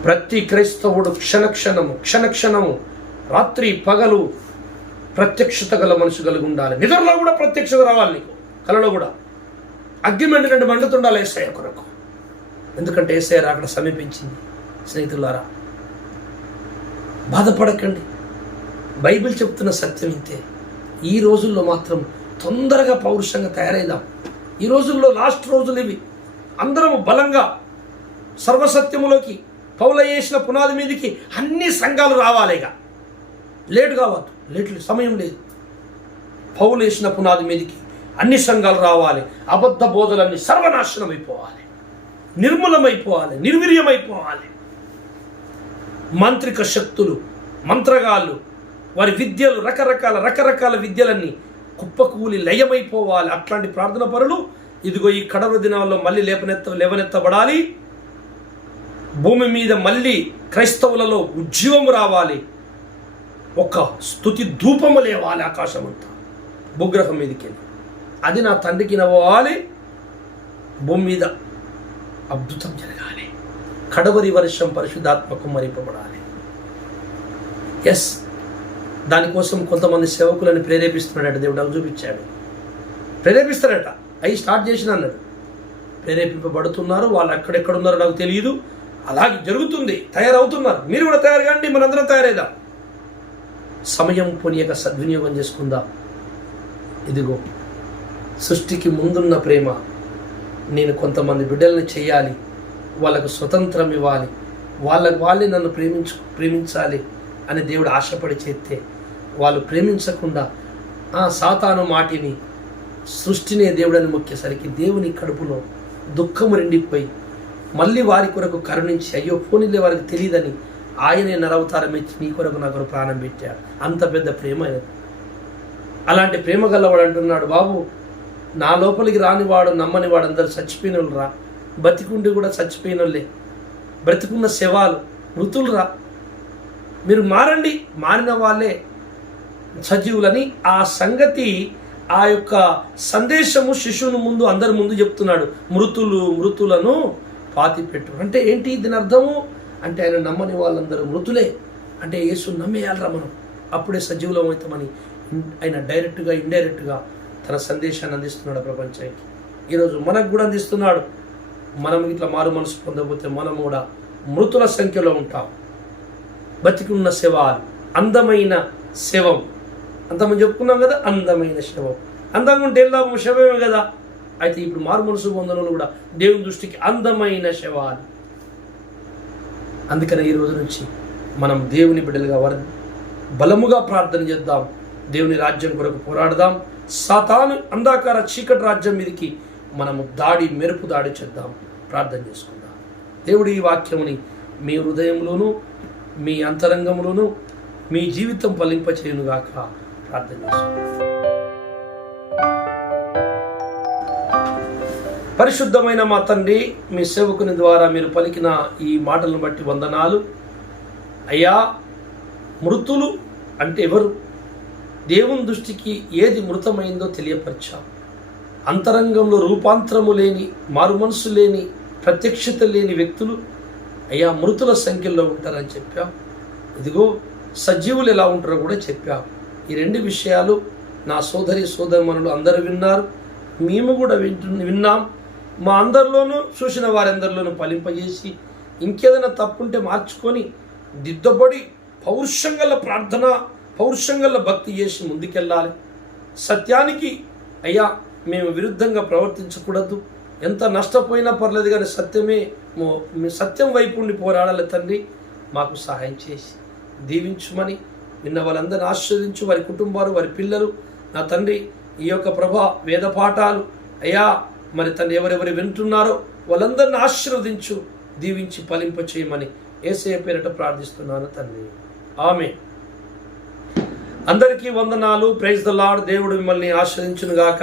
ప్రతి క్రైస్తవుడు క్షణక్షణము రాత్రి పగలు ప్రత్యక్షత గల మనసు కలిగి ఉండాలి. నిద్రలో కూడా ప్రత్యక్షత రావాలి నీకు, కలలో కూడా అగ్గిమెంట్ రెండు మండుతుండాలి యేసయ్య కొరకు. ఎందుకంటే యేసయ్య అక్కడ సమీపించింది. స్నేహితులారా, బాధపడకండి, బైబిల్ చెప్తున్న సత్యం ఇంతే. ఈ రోజుల్లో మాత్రం తొందరగా పౌరుషంగా తయారైదాం. ఈ రోజుల్లో లాస్ట్ రోజులు ఇవి. అందరము బలంగా సర్వసత్యములోకి పౌలు వేసిన పునాది మీదకి అన్ని సంఘాలు రావాలిగా. లేటు కావద్దు, సమయం లేదు. పౌలు వేసిన పునాది మీదకి అన్ని సంఘాలు రావాలి. అబద్ధ బోధలన్నీ సర్వనాశనం అయిపోవాలి, నిర్మూలమైపోవాలి, నిర్వీర్యమైపోవాలి. మాంత్రిక శక్తులు, మంత్రగాళ్ళు, వారి విద్యలు, రకరకాల విద్యలన్నీ కుప్పకూలి లయమైపోవాలి. అట్లాంటి ప్రార్థన పరులు ఇదిగో ఈ కడవ దినాల్లో మళ్ళీ లేవనెత్తబడాలి. భూమి మీద మళ్ళీ క్రైస్తవులలో ఉజ్జీవము రావాలి. ఒక స్తుతి ధూపము లేవాలి ఆకాశమంతా, భూగ్రహం మీదకి. అది నా తండ్రికి నవ్వాలి. భూమి మీద అద్భుతం జరగాలి. కడవరి వర్షం పరిశుద్ధాత్మకు మరింపబడాలి. ఎస్, దానికోసం కొంతమంది సేవకులను ప్రేరేపిస్తున్నాడట దేవుడు. నాకు చూపించాడు, ప్రేరేపిస్తారట. అవి స్టార్ట్ చేసిన అన్నాడు. ప్రేరేపింపబడుతున్నారు. వాళ్ళు ఎక్కడెక్కడున్నారో నాకు తెలియదు. అలాగే జరుగుతుంది, తయారవుతున్నారు. మీరు కూడా తయారు కాండి, మనందరం తయారైదాం. సమయం పొనియక సద్వినియోగం చేసుకుందాం. ఇదిగో సృష్టికి ముందున్న ప్రేమ. నేను కొంతమంది బిడ్డల్ని చేయాలి, వాళ్ళకు స్వతంత్రం ఇవ్వాలి, వాళ్ళే నన్ను ప్రేమించాలి అని దేవుడు ఆశపడి చేస్తే, వాళ్ళు ప్రేమించకుండా సాతాను మాటిని సృష్టినే దేవుడని మొక్కేసరికి దేవుని కడుపులో దుఃఖము రెండిపోయి మళ్ళీ వారి కొరకు కరుణించి, అయ్యో పోనీలే వారికి తెలియదని ఆయనే నరవతారం ఇచ్చి నీ కొరకు నా కొరకు ప్రాణం పెట్టాడు. అంత పెద్ద ప్రేమ అయినది. అలాంటి ప్రేమ గల్లవాడు అంటున్నాడు, బాబు నా లోపలికి రానివాడు, నమ్మని వాడు అందరూ చచ్చిపోయిన వాళ్ళు రా, బతికుండి కూడా చచ్చిపోయిన వాళ్ళే, బ్రతికున్న శవాలు, మృతులు రా, మీరు మారండి, మారిన వాళ్ళే సజీవులని. ఆ సంగతి, ఆ యొక్క సందేశము శిశువుని ముందు, అందరి ముందు చెప్తున్నాడు. మృతులను పాతిపెట్టు అంటే ఏంటి? దీని అర్థము అంటే ఆయన నమ్మని వాళ్ళందరూ మృతులే అంటే యేసు నమ్మేయాలరా మనం, అప్పుడే సజీవులం అవుతామని ఆయన డైరెక్ట్గా ఇండైరెక్ట్గా తన సందేశాన్ని అందిస్తున్నాడు ప్రపంచానికి. ఈరోజు మనకు కూడా అందిస్తున్నాడు. మనం ఇట్లా మారు మనసు పొందకపోతే మనం కూడా మృతుల సంఖ్యలో ఉంటాం. బతికి ఉన్న శవాలు, అందమైన శవం, అంతమంది చెప్పుకున్నాం కదా, అందమైన శవం. అందంగా ఉంటే ఎలా శవమే కదా. అయితే ఇప్పుడు మారు మనసు పొందడంలో కూడా దేవుని దృష్టికి అందమైన శవాలు. అందుకనే ఈ రోజు నుంచి మనం దేవుని బిడ్డలుగా బలముగా ప్రార్థన చేద్దాం. దేవుని రాజ్యం కొరకు పోరాడదాం. సాతాను అంధకార చీకటి రాజ్యం మీదకి మనము మెరుపు దాడి చేద్దాం. ప్రార్థన చేసుకుందాం. దేవుడు ఈ వాక్యముని మీ హృదయంలోనూ మీ అంతరంగంలోనూ మీ జీవితం ఫలింపచేయునుగాక. ప్రార్థన చేసుకుందాం. పరిశుద్ధమైన మా తండ్రి, మీ సేవకుని ద్వారా మీరు పలికిన ఈ మాటలను బట్టి వందనాలు. అయ్యా, మృతులు అంటే ఎవరు? దేవుని దృష్టికి ఏది మృతమైందో తెలియపరిచాం. అంతరంగంలో రూపాంతరము లేని, మారు మనసు లేని, ప్రత్యక్షత లేని వ్యక్తులు అయ్యా మృతుల సంఖ్యలో ఉంటారని చెప్పాం. ఇదిగో సజీవులు ఎలా ఉంటారో కూడా చెప్పాం. ఈ 2 విషయాలు నా సోదరిమణులు అందరూ విన్నారు, మేము కూడా విన్నాం. మా అందరిలోనూ చూసిన వారందరిలోనూ ఫలింపజేసి ఇంకేదైనా తప్పుంటే మార్చుకొని దిద్దబడి పౌరుషంగల ప్రార్థన, పౌరుషంగల భక్తి చేసి ముందుకెళ్ళాలి. సత్యానికి అయ్యా మేము విరుద్ధంగా ప్రవర్తించకూడదు. ఎంత నష్టపోయినా పర్లేదు కానీ సత్యం వైపు ఉండి పోరాడాలి. తండ్రి మాకు సహాయం చేసి దీవించుమని నిన్న వాళ్ళందరినీ ఆశీర్వదించు, వారి కుటుంబాలు, వారి పిల్లలు నా తండ్రి ఈ యొక్క ప్రభా వేద పాఠాలు అయ్యా మరి తండ్రి ఎవరెవరు వింటున్నారో వాళ్ళందరినీ ఆశీర్వదించు, దీవించి ఫలింప చేయమని యేసయ్య పేరిట ప్రార్థిస్తున్నాను తండ్రి. ఆమేన్. అందరికీ వందనాలు. Praise the lord. దేవుడు మిమ్మల్ని ఆశీర్వదించును గాక.